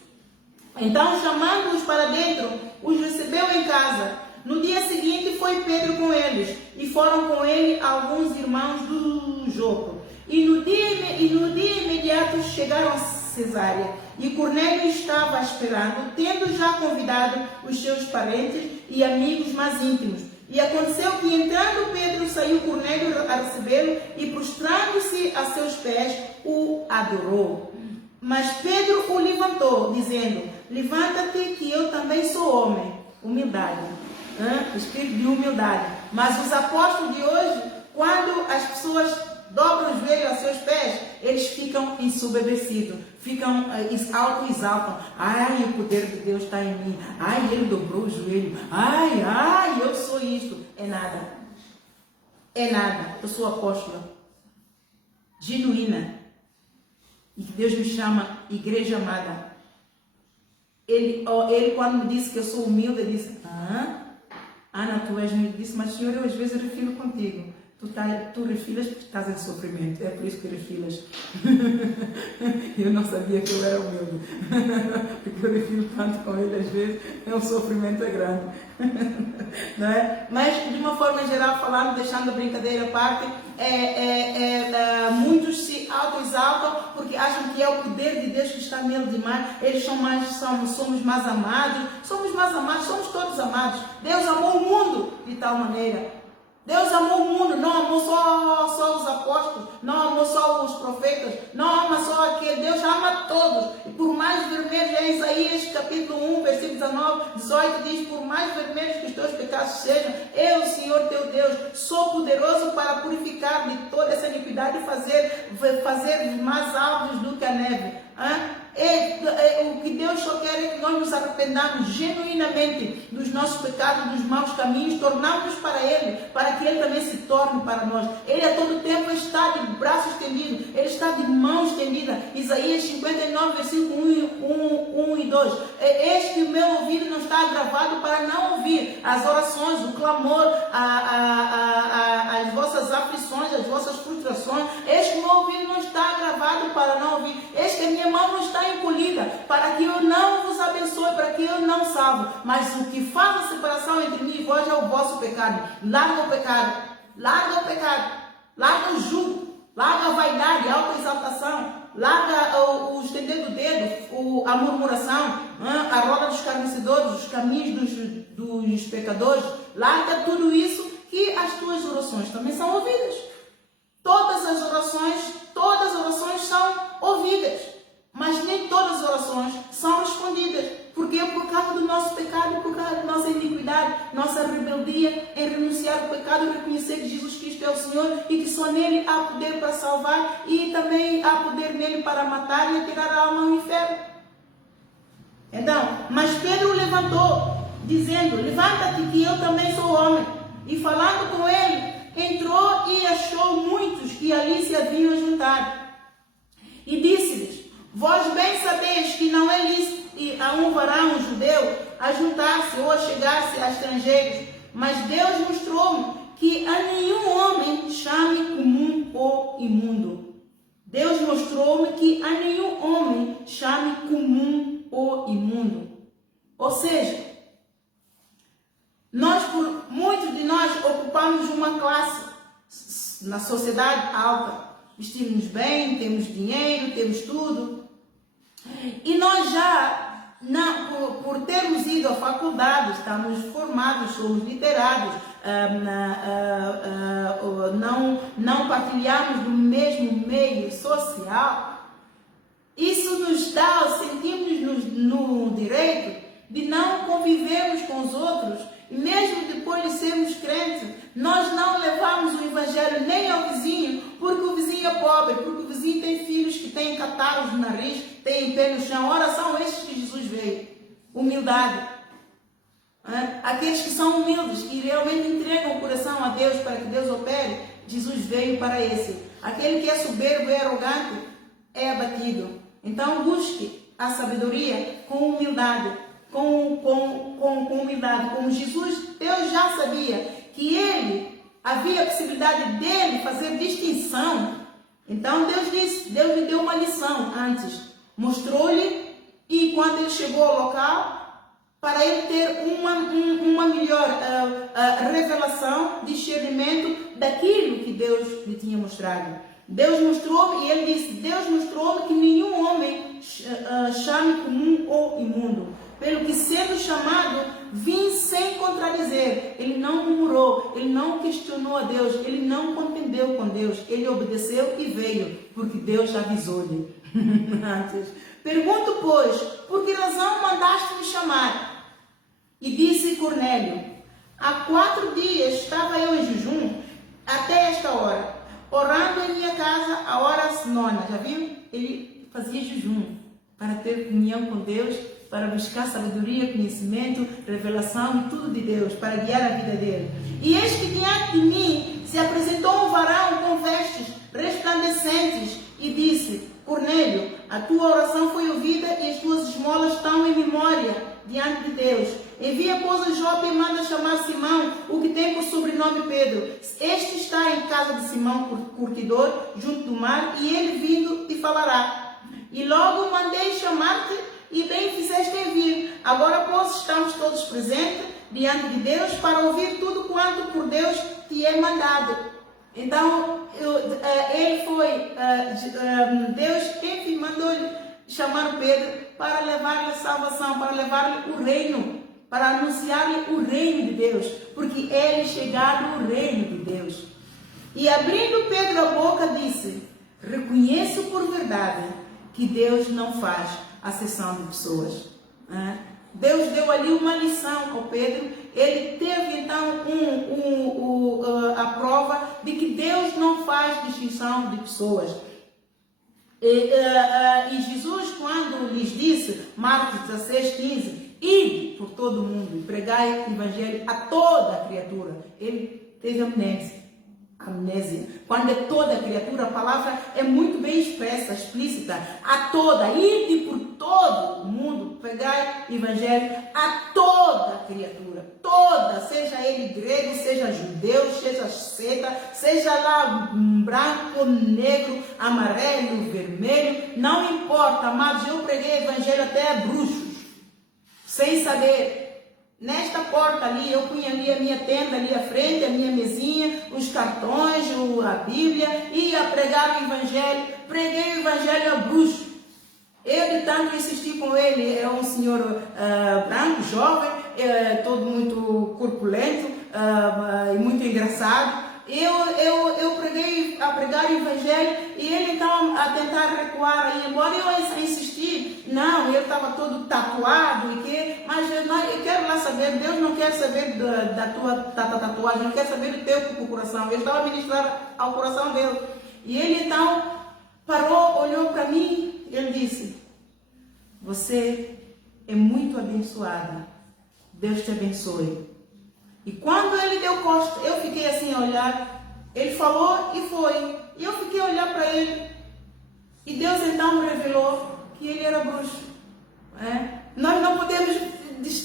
Então, chamando-os para dentro, os recebeu em casa. No dia seguinte foi Pedro com eles, e foram com ele alguns irmãos do Jope. E no dia imediato chegaram a Cesárea, e Cornélio estava esperando, tendo já convidado os seus parentes e amigos mais íntimos. E aconteceu que, entrando Pedro, saiu Cornélio a recebê-lo, e prostrando-se a seus pés, o adorou. Mas Pedro o levantou, dizendo: levanta-te, que eu também sou homem. Humildade, espírito de humildade. Mas os apóstolos de hoje, quando as pessoas dobram os joelhos a seus pés, eles ficam ensoberbecidos, ficam auto-exaltam. Ai, o poder de Deus está em mim. Ai, ele dobrou o joelho. Ai, eu sou isto. É nada. É nada. Eu sou apóstola genuína. E que Deus me chama igreja amada. Ele quando me disse que eu sou humilde, ele disse: Ana, tu és humilde. Disse: mas Senhor, eu às vezes refiro contigo. Tu refilas porque estás em sofrimento. É por isso que refilas. Eu não sabia que eu era humilde. Porque eu refilo tanto com ele, às vezes, o sofrimento é grande. Não é? Mas, de uma forma geral, falando, deixando a brincadeira à parte, muitos se auto-exaltam porque acham que é o poder de Deus que está nele demais. Eles somos mais amados. Somos mais amados, somos todos amados. Deus amou o mundo de tal maneira. Deus amou o mundo, não amou só os apóstolos, não amou só os profetas, não ama só aquele. Deus ama todos. E por mais vermelhos, em Isaías capítulo 1, versículo 19, 18, diz: por mais vermelhos que os teus pecados sejam, eu, Senhor teu Deus, sou poderoso para purificar de toda essa iniquidade e fazer mais altos do que a neve. O que Deus só quer é que nós nos arrependamos genuinamente dos nossos pecados, dos maus caminhos, tornamos para Ele, para que Ele também se torne para nós. Ele a todo tempo está de braços estendidos, Ele está de mãos estendidas. Isaías 59, versículo 1 e 2. Eis que o meu ouvido não está agravado para não ouvir as orações, o clamor, as vossas aflições, as vossas frustrações. Eis que o meu ouvido não está agravado para não ouvir. Eis que a minha mão não está encolhida, para que eu não vos abençoe, para que eu não salvo. Mas o que faz a separação entre mim e vós é o vosso pecado. Larga o pecado larga o pecado, larga o jugo, larga a vaidade, a autoexaltação, larga o estender do dedo, a murmuração, a roda dos escarnecedores, os caminhos dos pecadores. Larga tudo isso, que as tuas orações também são ouvidas. Todas as orações são ouvidas, mas nem todas as orações são respondidas. Porque por causa do nosso pecado, por causa da nossa iniquidade, nossa rebeldia em renunciar ao pecado e reconhecer que Jesus Cristo é o Senhor e que só nele há poder para salvar e também há poder nele para matar e tirar a alma ao inferno. Então, mas Pedro levantou, dizendo: levanta-te que eu também sou homem. E falando com ele, entrou e achou muitos que ali se haviam juntado. E disse-lhes: vós bem sabeis que não é lícito a um varão judeu a juntar-se ou a chegar-se a estrangeiros, mas Deus mostrou-me que a nenhum homem chame comum ou imundo. Deus mostrou-me que a nenhum homem chame comum ou imundo. Ou seja, muitos de nós ocupamos uma classe na sociedade alta. Vestimos bem, temos dinheiro, temos tudo. E nós já, por termos ido à faculdade, estamos formados, somos literados, não partilhamos do mesmo meio social. Isso nos dá, sentimos no direito de não convivermos com os outros. E mesmo depois de sermos crentes, nós não levamos o evangelho nem ao vizinho, porque o vizinho é pobre, porque o vizinho tem filhos que têm catarros no nariz, têm pé no chão. Ora, são estes que Jesus veio. Humildade. Aqueles que são humildes, que realmente entregam o coração a Deus para que Deus opere, Jesus veio para esse. Aquele que é soberbo e arrogante é abatido. Então busque a sabedoria com humildade. Com humildade, como Jesus, Deus já sabia que havia a possibilidade dele fazer distinção. Então Deus lhe deu uma lição antes, mostrou-lhe, e quando ele chegou ao local, para ele ter uma melhor revelação, discernimento daquilo que Deus lhe tinha mostrado. Deus mostrou-me, e ele disse: Deus mostrou-me que nenhum homem chame comum ou imundo. Pelo que, sendo chamado, vim sem contradizer. Ele não murmurou, ele não questionou a Deus, ele não contendeu com Deus, ele obedeceu e veio, porque Deus avisou-lhe. Pergunto, pois, por que razão mandaste-me chamar? E disse Cornélio: há 4 dias estava eu em jejum, até esta hora, orando em minha casa a hora 9. Já viu? Ele fazia jejum para ter comunhão com Deus, para buscar sabedoria, conhecimento, revelação e tudo de Deus, para guiar a vida dele. E eis que diante de mim se apresentou um varão com vestes resplandecentes e disse: Cornélio, a tua oração foi ouvida e as tuas esmolas estão em memória diante de Deus. Envia, pois, a Jope e manda chamar Simão, o que tem por sobrenome Pedro. Este está em casa de Simão, curtidor, junto do mar, e ele vindo te falará. E logo mandei chamar-te, e bem fizeste em vir. Agora, pois, estamos todos presentes diante de Deus para ouvir tudo quanto por Deus te é mandado. Então, Deus, enfim, mandou-lhe chamar Pedro para levar-lhe a salvação, para levar-lhe o reino, para anunciar-lhe o reino de Deus, porque é chegado o reino de Deus. E abrindo Pedro a boca, disse: reconheço por verdade que Deus não faz acepção de pessoas. Deus deu ali uma lição ao Pedro. Ele teve então a prova de que Deus não faz distinção de pessoas. E Jesus, quando lhes disse, Marcos 16:15, ide por todo o mundo e pregai o evangelho a toda a criatura, ele teve amnésia. Quando é toda a criatura, a palavra é muito bem expressa, explícita. A toda, ide por todo o mundo, pregai o evangelho a toda a criatura. Toda, seja ele grego, seja judeu, seja ceta, seja lá branco, negro, amarelo, vermelho, não importa, mas eu preguei o evangelho até a bruxos, sem saber. nesta porta ali, eu punha ali a minha tenda ali à frente, a minha mesinha, os cartões, a Bíblia, ia pregar o Evangelho, preguei o Evangelho a bruxo. Eu de tanto insistir com ele, é um senhor branco, jovem, todo muito corpulento e muito engraçado. Eu preguei a pregar o Evangelho e ele então a tentar recuar aí, embora eu insisti, não, ele estava todo tatuado mas eu quero lá saber, Deus não quer saber da tua tatuagem, não quer saber do teu coração. Eu estava a ministrar ao coração dele. E ele então parou, olhou para mim e ele disse: você é muito abençoada, Deus te abençoe. E quando ele deu costa, eu fiquei assim a olhar, ele falou e foi. E eu fiquei a olhar para ele. E Deus então me revelou que ele era bruxo. Nós não podemos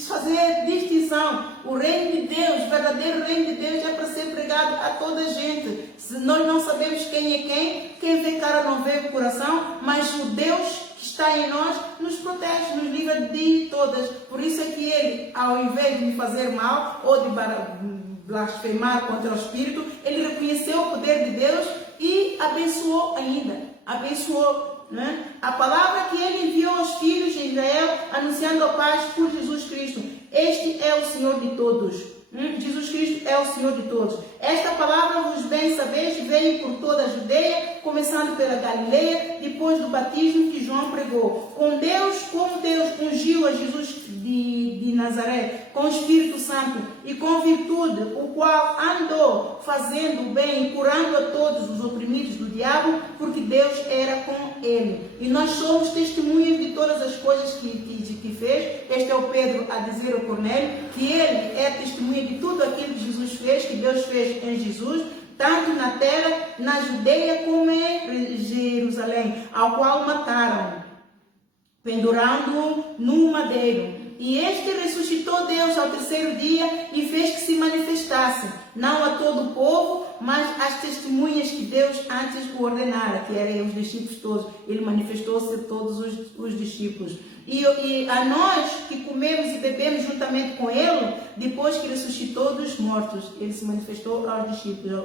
fazer distinção. O reino de Deus, o verdadeiro reino de Deus é para ser pregado a toda a gente. Se nós não sabemos quem é quem vê cara não vê o coração, mas o Deus que está em nós nos protege, nos livra de todas. Por isso é que ele, ao invés de me fazer mal ou de blasfemar contra o Espírito, ele reconheceu o poder de Deus e abençoou ainda. Abençoou. A palavra que ele enviou aos filhos de Israel, anunciando a paz por Jesus Cristo. Este é o Senhor de todos. Jesus Cristo é o Senhor de todos. Esta palavra, vos bem sabeis, veio por toda a Judeia, começando pela Galileia, depois do batismo que João pregou. Como Deus ungiu a Jesus de Nazaré com o Espírito Santo e com virtude, o qual andou fazendo o bem e curando a todos os oprimidos do diabo, porque Deus era com ele. E nós somos testemunhas de todas as coisas que fez. Este é o Pedro a dizer ao Cornélio que ele é testemunha de tudo aquilo que Jesus fez, que Deus fez em Jesus, tanto na terra, na Judeia, como em Jerusalém, ao qual mataram, pendurando-o num madeiro. E este ressuscitou Deus ao terceiro dia e fez que se manifestasse, não a todo o povo, mas às testemunhas que Deus antes o ordenara, que eram os discípulos todos. Ele manifestou-se a todos os discípulos. E a nós que comemos e bebemos juntamente com ele, depois que ressuscitou dos mortos, ele se manifestou aos discípulos,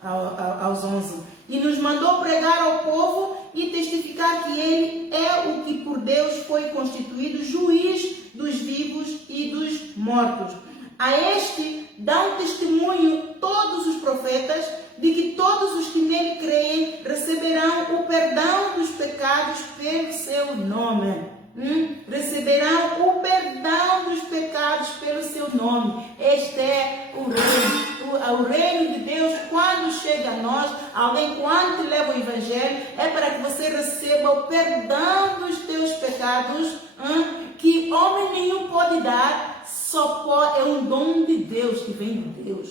aos 11. E nos mandou pregar ao povo e testificar que ele é o que por Deus foi constituído juiz dos vivos e dos mortos. A este dão testemunho todos os profetas de que todos os que nele creem receberão o perdão dos pecados pelo seu nome. Receberão o perdão dos pecados pelo seu nome. Este é o reino. O reino de Deus, quando chega a nós, alguém quando te leva o Evangelho, é para que você receba o perdão dos teus pecados, que homem nenhum pode dar, é um dom de Deus, que vem de Deus.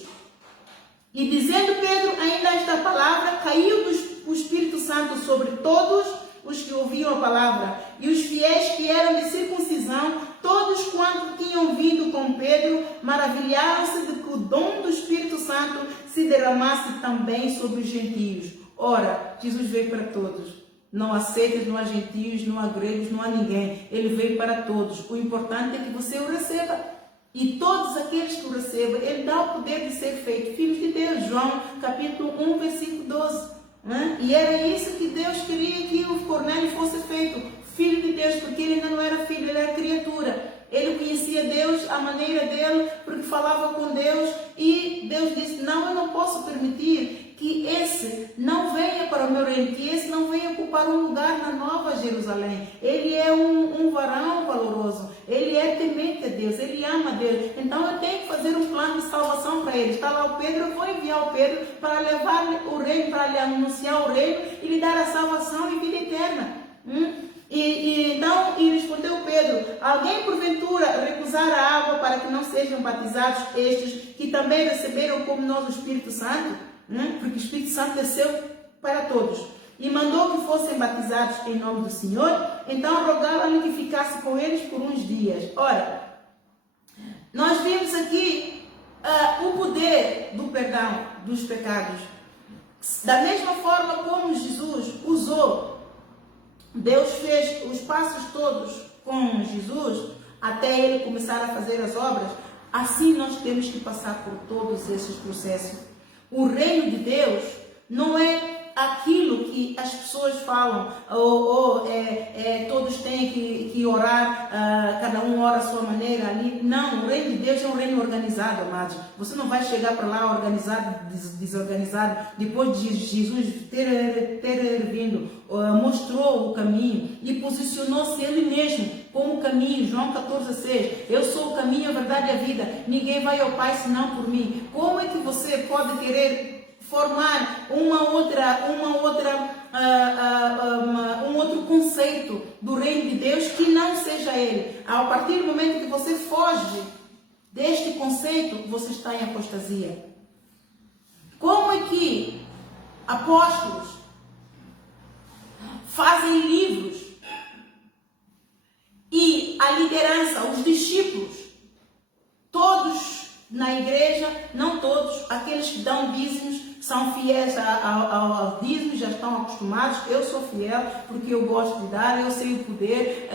E dizendo Pedro ainda esta palavra, caiu o Espírito Santo sobre todos os que ouviam a palavra, e os fiéis que eram de circuncisão, todos quanto tinham vindo com Pedro, maravilharam-se de que o dom do Espírito Santo se derramasse também sobre os gentios. Ora, Jesus veio para todos. Não há secas, não há gentios, não há gregos, não há ninguém. Ele veio para todos. O importante é que você o receba. E todos aqueles que o recebam, ele dá o poder de ser feito filhos de Deus. João capítulo 1, versículo 12. E era isso que Deus queria que o Cornélio fosse feito, filho de Deus, porque ele ainda não era filho, ele era criatura. Ele conhecia Deus, a maneira dele, porque falava com Deus, e Deus disse: não, eu não posso permitir que esse não venha para o meu reino, que esse não venha ocupar um lugar na Nova Jerusalém. Ele é um varão valoroso, ele é temente a Deus, ele ama a Deus. Então eu tenho que fazer um plano de salvação para ele. Está lá o Pedro, eu vou enviar o Pedro para levar o reino, para lhe anunciar o reino e lhe dar a salvação e vida eterna. Então respondeu Pedro: alguém porventura recusar a água para que não sejam batizados estes que também receberam como nós o Espírito Santo? Porque o Espírito Santo desceu para todos e mandou que fossem batizados em nome do Senhor. Então rogaram-lhe que ficasse com eles por uns dias. Ora, nós vimos aqui o poder do perdão dos pecados. Da mesma forma como Jesus usou, Deus fez os passos todos com Jesus, até Ele começar a fazer as obras, assim nós temos que passar por todos esses processos. O reino de Deus não é aquilo que as pessoas falam, todos têm que orar, cada um ora à sua maneira ali. Não, o reino de Deus é um reino organizado, amados. Você não vai chegar para lá organizado, desorganizado. Depois de Jesus ter vindo, mostrou o caminho e posicionou-se Ele mesmo como o caminho. João 14,6. Eu sou o caminho, a verdade e a vida. Ninguém vai ao Pai senão por mim. Como é que você pode querer formar um outro conceito do reino de Deus que não seja Ele? A partir do momento que você foge deste conceito, você está em apostasia. Como é que apóstolos fazem livros e a liderança, os discípulos, todos na igreja, não todos, aqueles que dão dízimos, são fiéis ao dízimo, já estão acostumados. Eu sou fiel porque eu gosto de dar, eu sei o poder,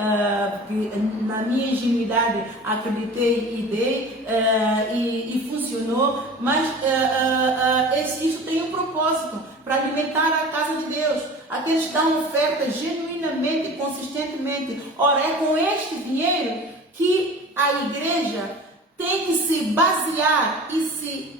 porque na minha ingenuidade acreditei e dei, e funcionou, mas isso tem um propósito, para alimentar a casa de Deus. Aqueles que dão ofertas genuinamente e consistentemente. Ora, é com este dinheiro que a igreja tem que se basear e se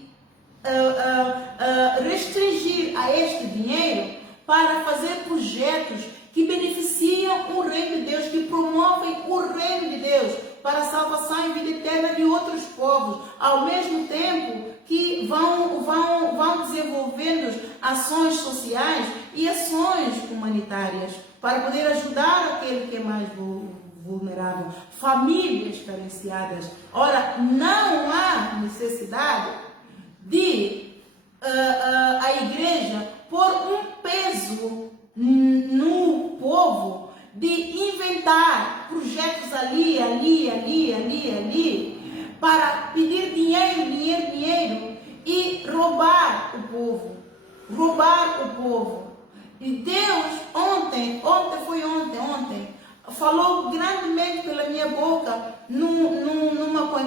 restringir a este dinheiro para fazer projetos que beneficiam o reino de Deus, que promovem o reino de Deus para a salvação e vida eterna de outros povos, ao mesmo tempo que vão desenvolvendo ações sociais e ações humanitárias para poder ajudar aquele que é mais vulnerável, famílias carenciadas. Ora, não há necessidade de a igreja pôr um peso no povo de inventar projetos ali, para pedir dinheiro e roubar o povo. E Deus ontem, falou grandemente pela minha boca,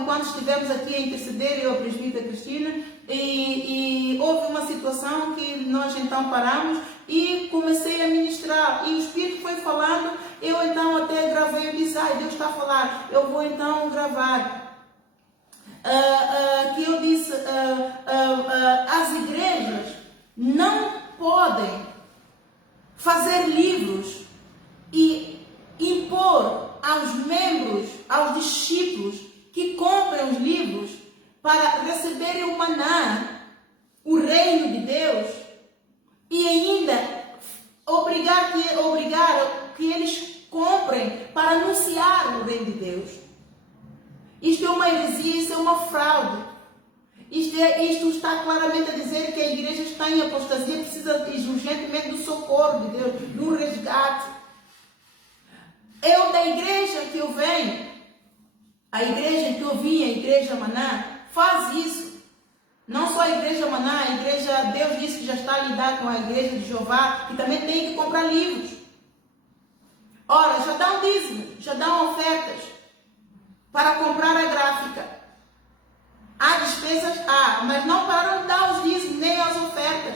quando estivemos aqui a interceder, eu, a presbítera Cristina, e houve uma situação que nós então paramos e comecei a ministrar, e o Espírito foi falando, eu então até gravei, eu disse, Deus está a falar, eu vou então gravar. Que eu disse, as igrejas não podem fazer livros e impor aos membros, aos discípulos que comprem os livros para receberem o maná, o reino de Deus, e ainda obrigar que eles comprem para anunciar o reino de Deus. Isto é uma heresia, isso é uma fraude. Isto está claramente a dizer que a igreja está em apostasia, precisa urgentemente do socorro de Deus, do resgate. Eu, da igreja que eu venho, a igreja que eu vim, a igreja Maná, faz isso. Não só a igreja Maná, a igreja, Deus disse que já está a lidar com a igreja de Jeová, que também tem que comprar livros. Ora, já dão dízimo, já dão ofertas para comprar a gráfica. Há despesas? Mas não param de dar os dízimos, nem as ofertas.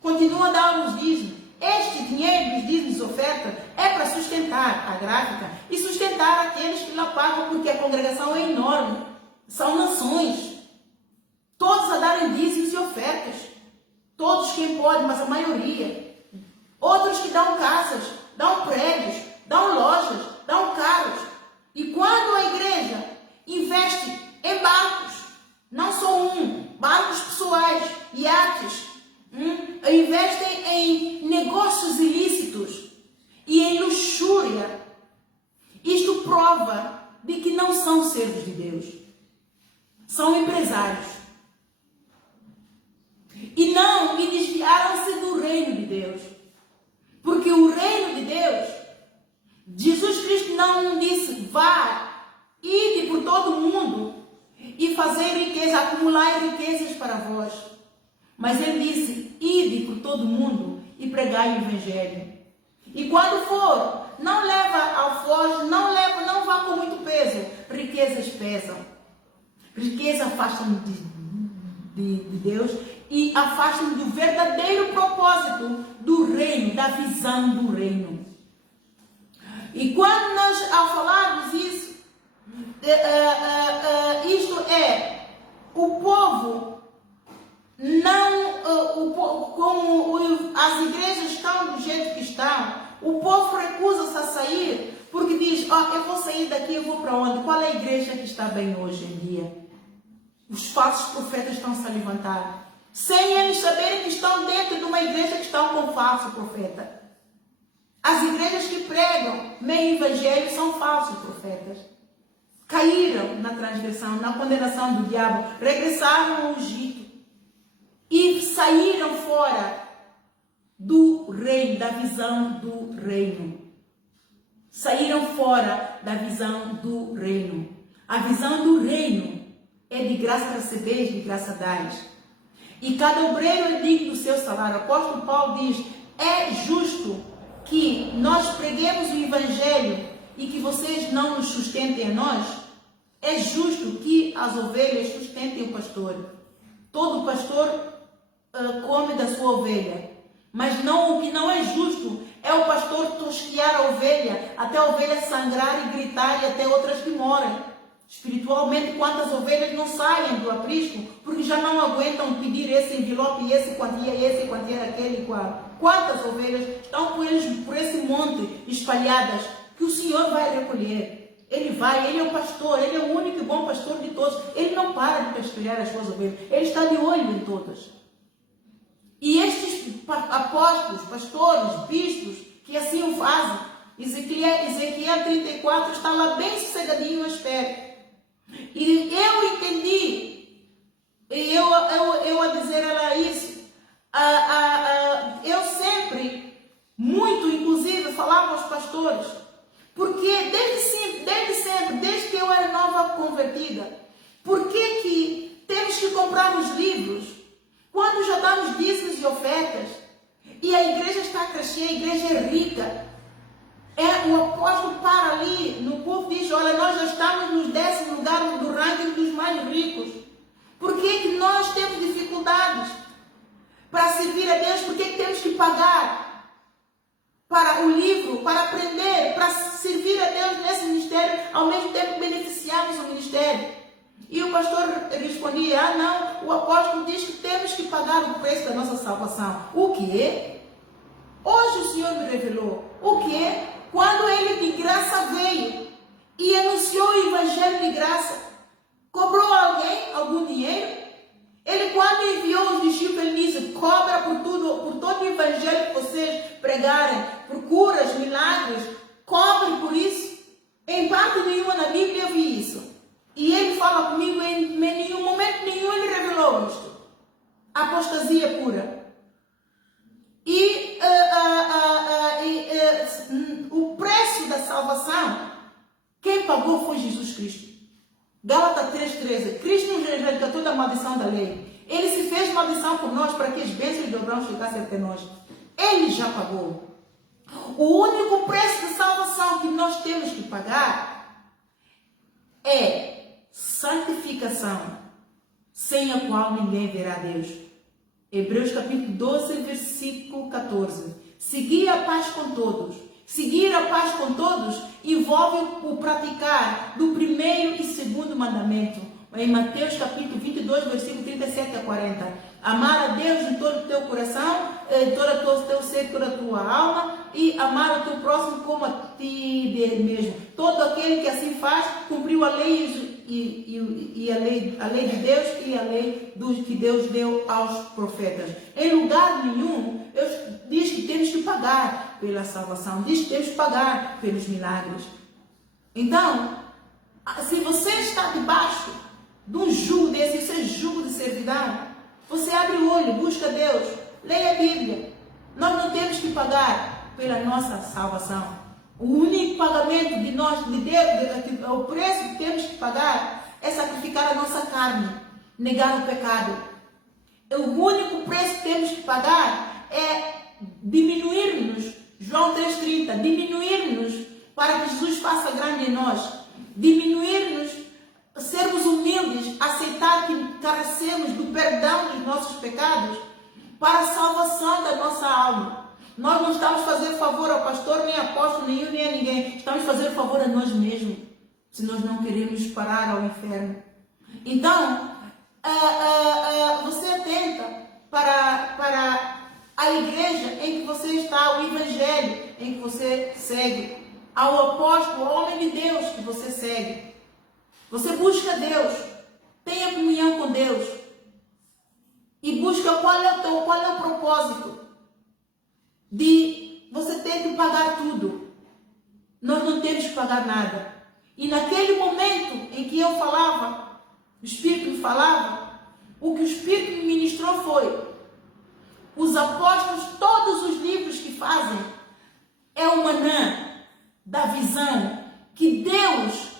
Continuam a dar os dízimos. Este dinheiro dos dízimos e ofertas é para sustentar a gráfica e sustentar aqueles que lá pagam, porque a congregação é enorme. São nações. Todos a darem dízimos e ofertas. Todos quem pode, mas a maioria. Outros que dão casas, dão prédios, dão lojas, dão carros. E quando a igreja investe em barcos, não só barcos pessoais, iates, investem em negócios ilícitos e em luxúria, isto prova de que não são servos de Deus, são empresários. E desviaram-se do reino de Deus, porque o reino de Deus, Jesus Cristo não disse, vá, ide por todo o mundo e fazer riqueza, acumular riquezas para vós. Mas ele disse, ide por todo o mundo e pregai o evangelho. E quando for, não leva alforje, não vá com muito peso. Riquezas pesam. Riqueza afastam de Deus e afastam do verdadeiro propósito do reino, da visão do reino. E quando nós, ao falarmos isso, isto é, o povo não, como as igrejas estão do jeito que estão, o povo recusa-se a sair, porque diz, eu vou sair daqui, eu vou para onde? Qual é a igreja que está bem hoje em dia? Os falsos profetas estão se a levantar, sem eles saberem que estão dentro de uma igreja que estão com falso profeta. As igrejas que pregam meio evangelho são falsos profetas. Caíram na transgressão, na condenação do diabo, regressaram ao Egito e saíram fora do reino, da visão do reino. Saíram fora da visão do reino. A visão do reino é de graça recebeis, de graça dais. E cada obreiro é digno do seu salário. O apóstolo Paulo diz, é justo que nós preguemos o evangelho e que vocês não nos sustentem a nós? É justo que as ovelhas sustentem o pastor. Todo pastor come da sua ovelha. Mas não, o que não é justo é o pastor tosquiar a ovelha, até a ovelha sangrar e gritar e até outras que morem. Espiritualmente, quantas ovelhas não saem do aprisco porque já não aguentam pedir esse envelope, esse quantia daquele. Quantas ovelhas estão por esse monte espalhadas que o Senhor vai recolher. Ele vai, Ele é o pastor, Ele é o único e bom pastor de todos. Ele não para de pastorear as suas ovelhas, Ele está de olho em todas. E estes apóstolos, pastores, bispos, que assim o fazem, Ezequiel 34 está lá bem sossegadinho à espera. E eu entendi, e eu a dizer ela isso, eu sempre, muito inclusive, falava aos pastores, porque desde que eu era nova convertida, por que temos que comprar os livros quando já damos dízimos e ofertas e a igreja está a crescer, a igreja é rica? O apóstolo para ali no povo e diz, olha, nós já estamos nos 10º lugar do ranking dos mais ricos. Por que nós temos dificuldades para servir a Deus? Por que temos que pagar para o livro, para aprender, para servir a Deus nesse ministério, ao mesmo tempo que beneficiarmos o ministério? E o pastor respondia, não, o apóstolo diz que temos que pagar o preço da nossa salvação. O quê? Hoje o Senhor me revelou. O quê? Quando Ele de graça veio e anunciou o evangelho de graça, cobrou alguém algum dinheiro? Ele, quando enviou os discípulos, Ele disse, cobra por todo o evangelho que vocês pregarem, por curas, milagres, cobre por isso. Em parte nenhuma na Bíblia eu vi isso. E Ele fala comigo, em nenhum momento nenhum Ele revelou isto. Apostasia pura. E o preço da salvação, quem pagou foi Jesus Cristo. Gálatas 3,13. Cristo nos resgatou da maldição da lei. Ele se fez maldição por nós para que as bênçãos e dobrões chegassem até nós. Ele já pagou. O único preço de salvação que nós temos que pagar é santificação, sem a qual ninguém verá Deus. Hebreus capítulo 12, versículo 14. Seguir a paz com todos. Seguir a paz com todos envolve o praticar do primeiro e segundo mandamento. Em Mateus capítulo 22, versículo 37 a 40. Amar a Deus em todo o teu coração, em todo o teu ser, toda a tua alma, e amar o teu próximo como a ti mesmo. Todo aquele que assim faz, cumpriu a lei e a lei de Deus e a lei que Deus deu aos profetas. Em lugar nenhum, Deus diz que temos que pagar pela salvação, diz que temos que pagar pelos milagres. Então, se você está debaixo de um jugo desse, esse jugo de servidão, você abre o olho, busca Deus, leia a Bíblia. Nós não temos que pagar pela nossa salvação. O único pagamento de nós, de Deus, o preço que temos que pagar é sacrificar a nossa carne, negar o pecado. O único preço que temos que pagar é diminuir-nos. João João 3,30, diminuir-nos para que Jesus faça grande em nós, diminuir-nos, sermos humildes, aceitar que carecemos do perdão dos nossos pecados para a salvação da nossa alma. Nós não estamos fazendo favor ao pastor, nem apóstolo, nem eu, nem a ninguém. Estamos fazendo favor a nós mesmos, se nós não queremos parar ao inferno. Então, você atenta para a igreja em que você está, o evangelho em que você segue, ao apóstolo, ao homem de Deus que você segue. Você busca Deus, tenha comunhão com Deus e busca qual é o propósito de você ter que pagar tudo. Nós não temos que pagar nada. E naquele momento em que eu falava, o Espírito me falava, o que o Espírito me ministrou foi: os apóstolos, todos os livros que fazem, é o manã da visão que Deus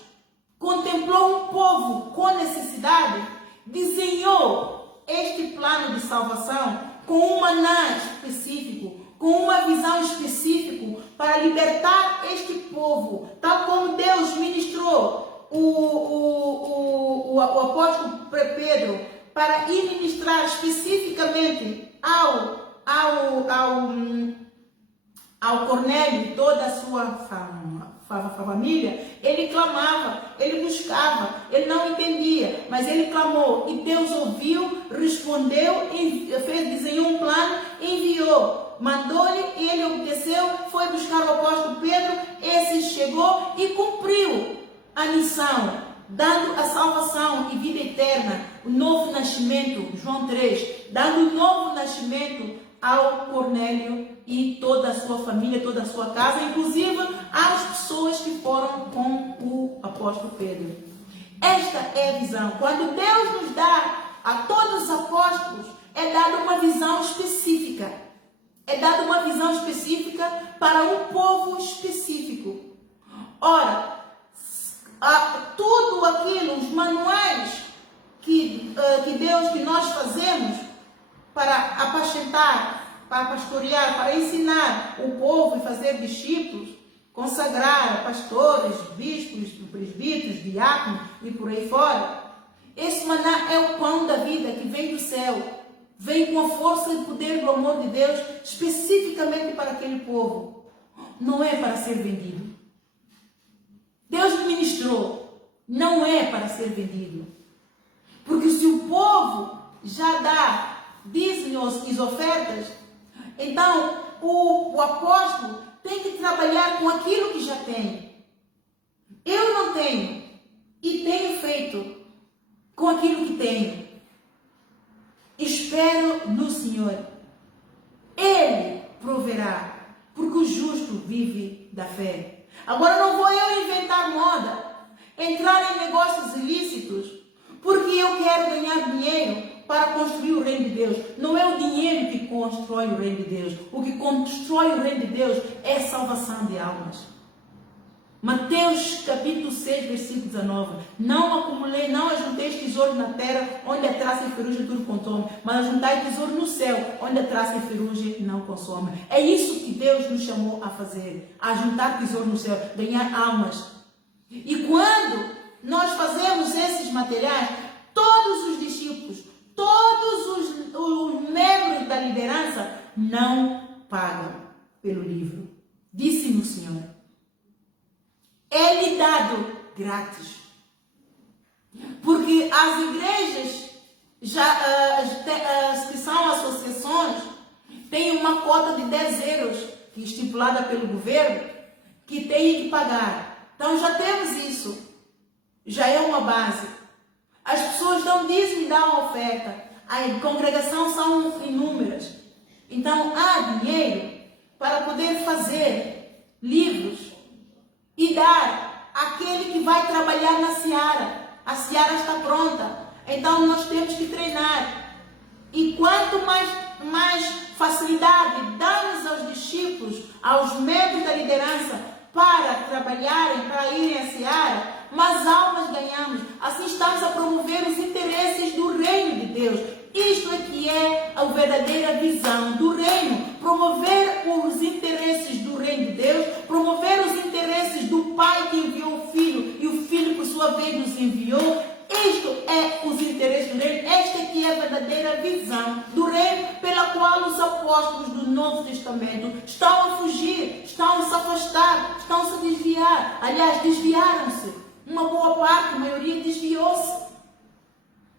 contemplou um povo com necessidade, desenhou este plano de salvação com um maná específico, com uma visão específica para libertar este povo, tal como Deus ministrou o apóstolo Pedro para ir ministrar especificamente ao Cornélio e toda a sua família. Ele clamava, ele buscava, ele não entendia, mas ele clamou e Deus ouviu, respondeu, desenhou um plano, enviou, mandou-lhe, ele obedeceu, foi buscar o apóstolo Pedro, esse chegou e cumpriu a missão, dando a salvação e vida eterna, o novo nascimento, João 3, dando o novo nascimento ao Cornélio e toda a sua família, toda a sua casa, inclusive às pessoas que foram com o apóstolo Pedro. Esta é a visão. Quando Deus nos dá a todos os apóstolos, é dada uma visão específica. É dada uma visão específica para um povo específico. Ora, tudo aquilo, os manuais que nós fazemos para apacentar, para pastorear, para ensinar o povo e fazer discípulos, consagrar pastores, bispos, presbíteros, diáconos e por aí fora. Esse maná é o pão da vida que vem do céu, vem com a força e poder do amor de Deus, especificamente para aquele povo. Não é para ser vendido. Deus ministrou, não é para ser vendido. Porque se o povo já dá dízimos e ofertas, então o apóstolo tem que trabalhar com aquilo que já tem. Eu não tenho e tenho feito com aquilo que tenho. Espero no Senhor. Ele proverá, porque o justo vive da fé. Agora não vou eu inventar moda, entrar em negócios ilícitos, porque eu quero ganhar dinheiro para construir o reino de Deus. Não é o dinheiro que constrói o reino de Deus. O que constrói o reino de Deus é a salvação de almas. Mateus capítulo 6, versículo 19. Não ajunteis tesouros na terra, onde a traça e a ferrugem tudo consome, mas ajuntai tesouro no céu, onde a traça e a ferrugem não consome. É isso que Deus nos chamou a fazer. A juntar tesouro no céu, ganhar almas. E quando nós fazemos esses materiais, todos os discípulos, todos os membros da liderança não pagam pelo livro. Disse-me o Senhor. É-lhe dado grátis. Porque as igrejas, que são associações, têm uma cota de 10 euros, que é estipulada pelo governo, que tem que pagar. Então já temos isso. Já é uma base. As pessoas dão dízimo e dão oferta. A congregação são inúmeras. Então há dinheiro para poder fazer livros e dar àquele que vai trabalhar na seara. A seara está pronta. Então nós temos que treinar. E quanto mais facilidade damos aos discípulos, aos membros da liderança, para trabalharem, para irem à seara, mais almas ganhamos. Assim estamos a promover os interesses do reino de Deus. Isto é que é a verdadeira visão do reino. Promover os interesses do reino Testamento estão a fugir, estão a se afastar, estão a se desviar. Aliás, desviaram-se. Uma boa parte, a maioria desviou-se.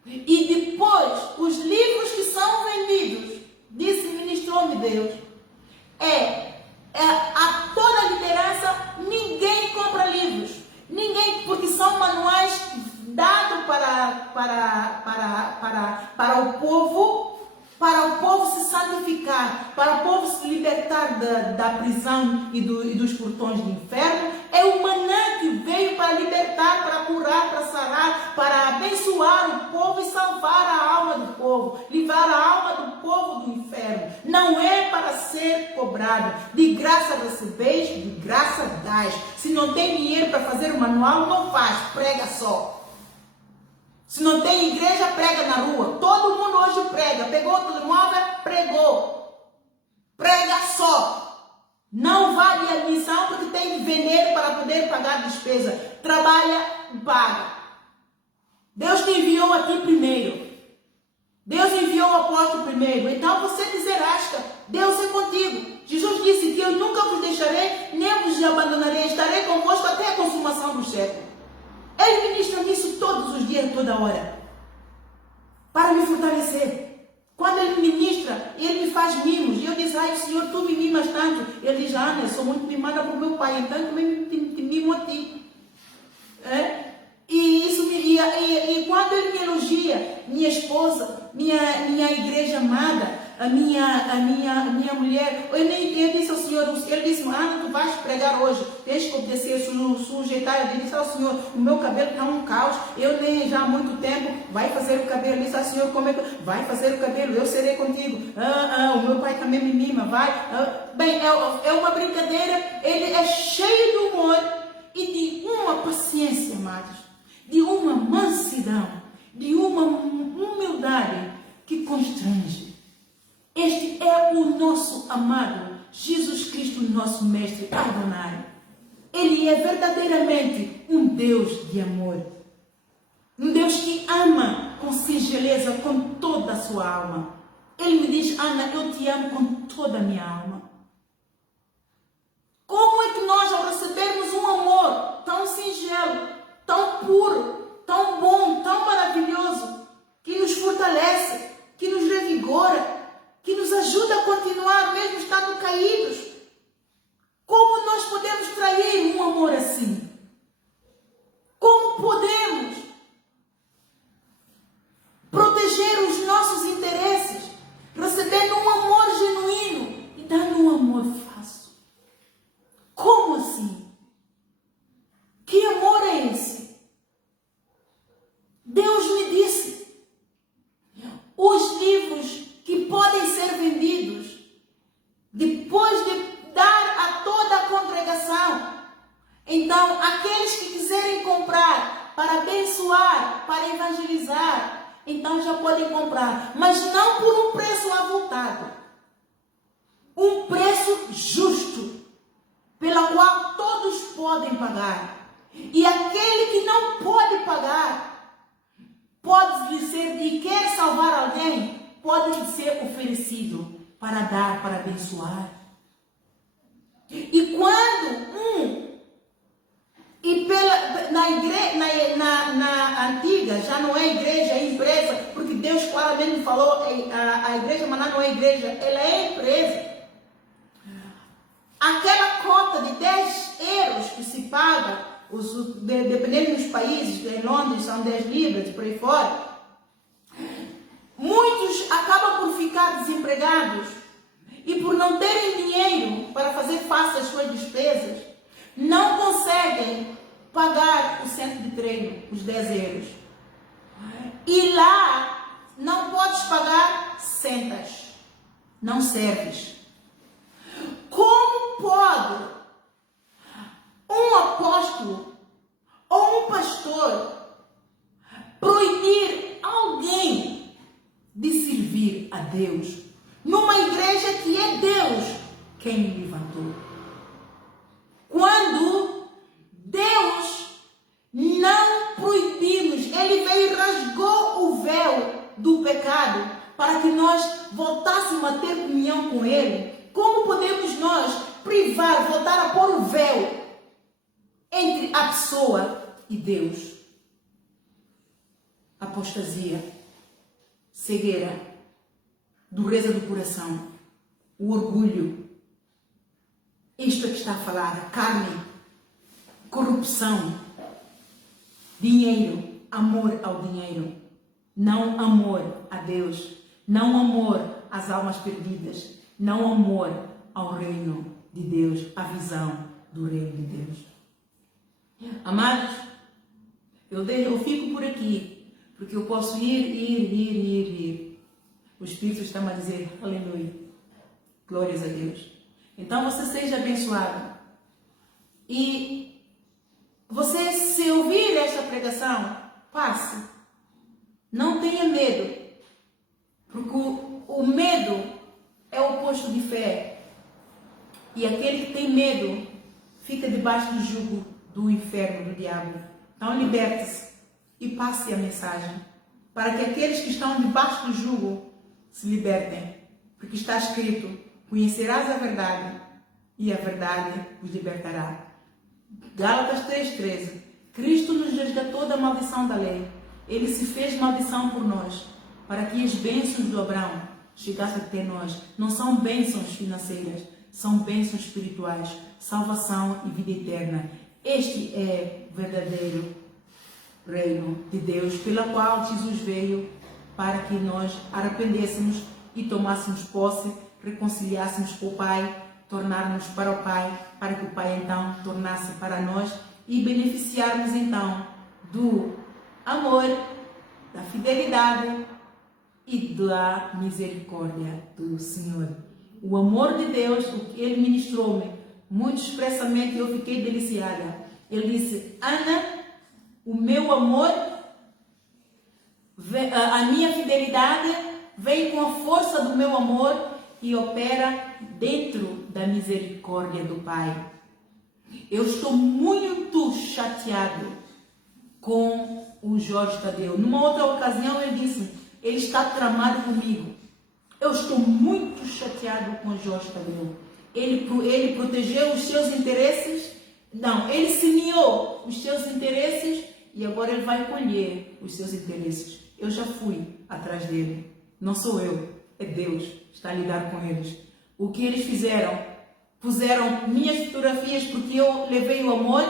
E depois, os livros que são vendidos, disse ministrou-me Deus, a toda a liderança, ninguém compra livros. Ninguém, porque são manuais dados para o povo se santificar, para o povo se libertar da prisão e dos portões do inferno. É o maná que veio para libertar, para curar, para sarar, para abençoar o povo e salvar a alma do povo, livrar a alma do povo do inferno. Não é para ser cobrado. De graça recebeis, de graça dais. Se não tem dinheiro para fazer o manual, não faz, prega só. Se não tem igreja, prega na rua. Todo mundo hoje prega. Pegou o telemóvel, pregou. Prega só. Não vale a missão porque tem que vender para poder pagar a despesa. Trabalha e paga. Deus te enviou aqui primeiro. Deus enviou o apóstolo primeiro. Então você desarrasca. Deus é contigo. Jesus disse que eu nunca vos deixarei, nem vos abandonarei. Estarei convosco até a consumação do século. Ele ministra isso todos os dias, toda hora, para me fortalecer. Quando ele me ministra, ele me faz mimos. E eu digo, ai Senhor, tu me mimas tanto. Ele diz, Ana, eu sou muito mimada por meu pai, então também te mimo a ti. E quando ele me elogia, minha esposa, minha igreja amada, a minha mulher, eu disse ao Senhor, ele disse, Ana, tu vais pregar hoje, tens que obedecer, sujeitar. Eu disse ao Senhor, o meu cabelo está um caos, eu tenho já há muito tempo, vai fazer o cabelo. Eu disse ao Senhor, como é que vai fazer o cabelo? Eu serei contigo. O meu pai também me mima, vai. Bem, é uma brincadeira, ele é cheio de humor e de uma paciência, amados, de uma mansidão, de uma humildade que constrange. Este é o nosso amado Jesus Cristo, nosso Mestre Adonai. Ele é verdadeiramente um Deus de amor. Um Deus que ama com singeleza, com toda a sua alma. Ele me diz, Ana, eu te amo com toda a minha alma. Como é que nós, ao recebermos um amor tão singelo, tão puro, tão bom, tão maravilhoso, que nos fortalece, que nos revigora, que nos ajuda a continuar mesmo estando caídos. Como nós podemos trair um amor assim? Como podemos proteger os nossos interesses, recebendo um amor genuíno e dando um amor falso? Como assim? Que amor é esse? Deus me disse, os livros que podem ser vendidos, depois de dar a toda a congregação. Então, aqueles que quiserem comprar para abençoar, para evangelizar, então já podem comprar, mas não por um preço avultado. Um preço justo, pela qual todos podem pagar. E aquele que não pode pagar, pode lhe ser e quer salvar alguém, pode ser oferecido para dar, para abençoar. E quando na antiga, já não é igreja, é empresa, porque Deus claramente falou, a igreja Maná não é igreja, ela é empresa. Aquela cota de 10 euros que se paga, dependendo dos países, em Londres são 10 libras, por aí fora, muitos acabam por ficar desempregados e por não terem dinheiro para fazer face às suas despesas, não conseguem pagar o centro de treino, os 10 euros. E lá não podes pagar, sentas, não serves. Como pode um apóstolo ou um pastor proibir alguém de servir a Deus numa igreja que é Deus quem me levantou? Quando Deus não proibimos, Ele veio e rasgou o véu do pecado para que nós voltássemos a ter comunhão com Ele. Como podemos nós privar, voltar a pôr o véu entre a pessoa e Deus. Apostasia, cegueira, dureza do coração, o orgulho. Isto é que está a falar, carne, corrupção, dinheiro, amor ao dinheiro, não amor a Deus, não amor às almas perdidas, não amor ao reino de Deus, a visão do reino de Deus. Amados, eu fico por aqui, porque eu posso ir. O Espírito está a dizer, aleluia, glórias a Deus. Então você seja abençoado. E você, se ouvir esta pregação, passe. Não tenha medo, porque o medo é o oposto de fé. E aquele que tem medo fica debaixo do jugo do inferno, do diabo. Então liberte-se e passe a mensagem, para que aqueles que estão debaixo do jugo se libertem. Porque está escrito, conhecerás a verdade e a verdade os libertará. Gálatas 3,13. Cristo nos resgatou da maldição da lei. Ele se fez maldição por nós, para que as bênçãos do Abraão chegassem até nós. Não são bênçãos financeiras, são bênçãos espirituais, salvação e vida eterna. Este é o verdadeiro reino de Deus, pela qual Jesus veio, para que nós arrependêssemos e tomássemos posse, reconciliássemos com o Pai, tornarmos para o Pai, para que o Pai então tornasse para nós e beneficiarmos então do amor, da fidelidade e da misericórdia do Senhor. O amor de Deus, o que Ele ministrou-me muito expressamente, eu fiquei deliciada. Ele disse, Ana, o meu amor, a minha fidelidade vem com a força do meu amor e opera dentro da misericórdia do Pai. Eu estou muito chateado com o Jorge Tadeu. Numa outra ocasião ele disse, ele está tramado comigo. Eu estou muito chateado com o Jorge Tadeu. Ele protegeu os seus interesses, não, ele semeou os seus interesses e agora ele vai colher os seus interesses. Eu já fui atrás dele, não sou eu, é Deus que está a lidar com eles. O que eles fizeram? Puseram minhas fotografias porque eu levei o amor,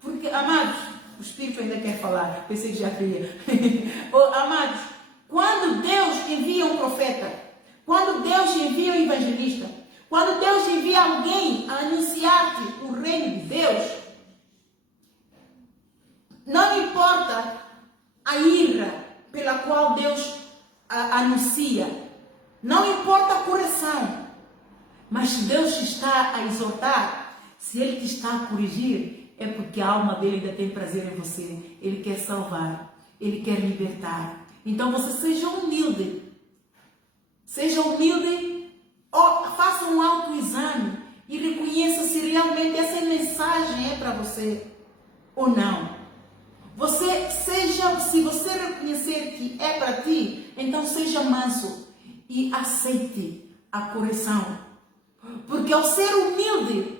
porque, amados, o Espírito ainda quer falar, pensei que já queria. Amados, quando Deus envia um profeta, quando Deus envia um evangelista, quando Deus envia alguém a anunciar-te o reino de Deus, não importa a ira pela qual Deus anuncia, não importa a correção, mas se Deus te está a exortar, se Ele te está a corrigir, é porque a alma dele ainda tem prazer em você. Ele quer salvar, Ele quer libertar. Então você seja humilde, faça um autoexame e reconheça se realmente essa mensagem é para você ou não. Se você reconhecer que é para ti, então seja manso e aceite a correção. Porque ao ser humilde,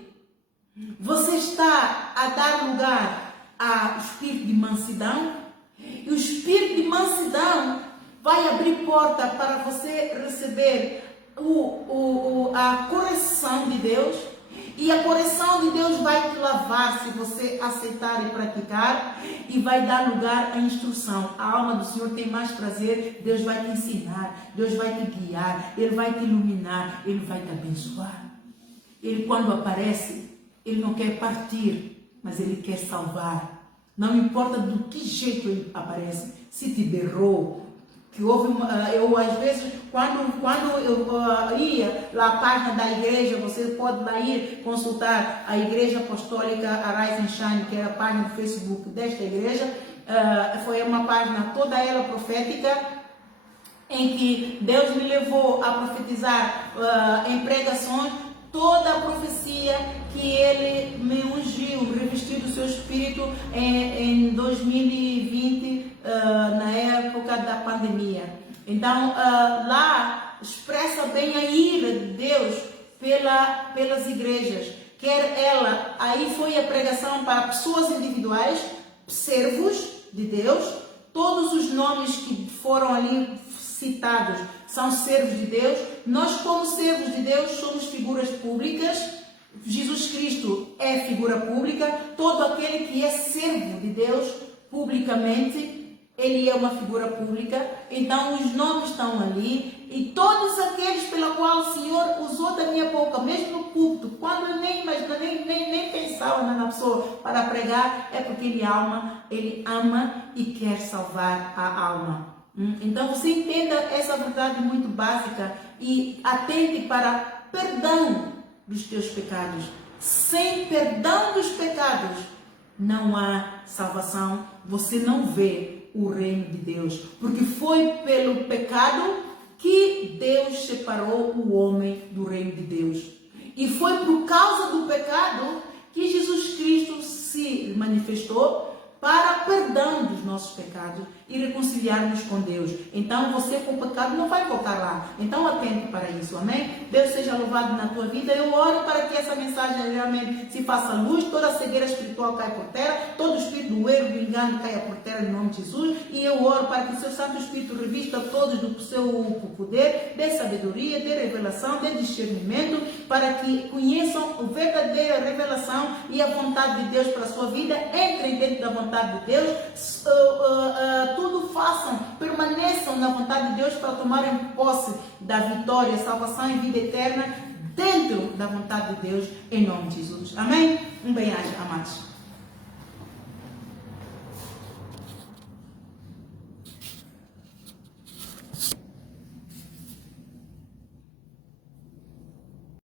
você está a dar lugar ao espírito de mansidão, e o espírito de mansidão vai abrir porta para você receber a correção de Deus, e a correção de Deus vai te lavar se você aceitar e praticar, e vai dar lugar à instrução. A alma do Senhor tem mais prazer, Deus vai te ensinar, Deus vai te guiar, Ele vai te iluminar, Ele vai te abençoar. Ele, quando aparece, Ele não quer partir, mas Ele quer salvar. Não importa do que jeito Ele aparece, se te berrou, que houve eu às vezes, quando eu ia lá à página da igreja, você pode lá ir consultar a Igreja Apostólica Arise and Shine, que é a página do Facebook desta igreja, foi uma página toda ela profética, em que Deus me levou a profetizar em pregações, toda a profecia que Ele me ungiu, revestiu do seu Espírito em 2020, na época da pandemia. Então, lá expressa bem a ira de Deus pelas igrejas, quer ela, aí foi a pregação para pessoas individuais, servos de Deus, todos os nomes que foram ali citados são servos de Deus. Nós, como servos de Deus, somos figuras públicas. Jesus Cristo é figura pública. Todo aquele que é servo de Deus publicamente, ele é uma figura pública. Então os nomes estão ali, e todos aqueles pela qual o Senhor usou da minha boca, mesmo no culto, quando eu nem pensava na pessoa para pregar, é porque ele ama e quer salvar a alma. Então você entenda essa verdade muito básica e atente para perdão dos teus pecados. Sem perdão dos pecados não há salvação. Você não vê o reino de Deus, porque foi pelo pecado que Deus separou o homem do reino de Deus, e foi por causa do pecado que Jesus Cristo se manifestou para perdão dos nossos pecados e reconciliarmos com Deus. Então você com o pecado não vai voltar lá. Então atente para isso, amém? Deus seja louvado na tua vida. Eu oro para que essa mensagem realmente se faça luz, toda a cegueira espiritual caia por terra, todo o espírito do erro, do engano caia por terra em nome de Jesus. E eu oro para que o seu Santo Espírito revista todos do seu poder, dê sabedoria, dê revelação, dê discernimento, para que conheçam a verdadeira revelação e a vontade de Deus para a sua vida. Entrem dentro da vontade de Deus, tudo façam, permaneçam na vontade de Deus para tomarem posse da vitória, salvação e vida eterna dentro da vontade de Deus, em nome de Jesus. Amém? Um bem-aja, amados.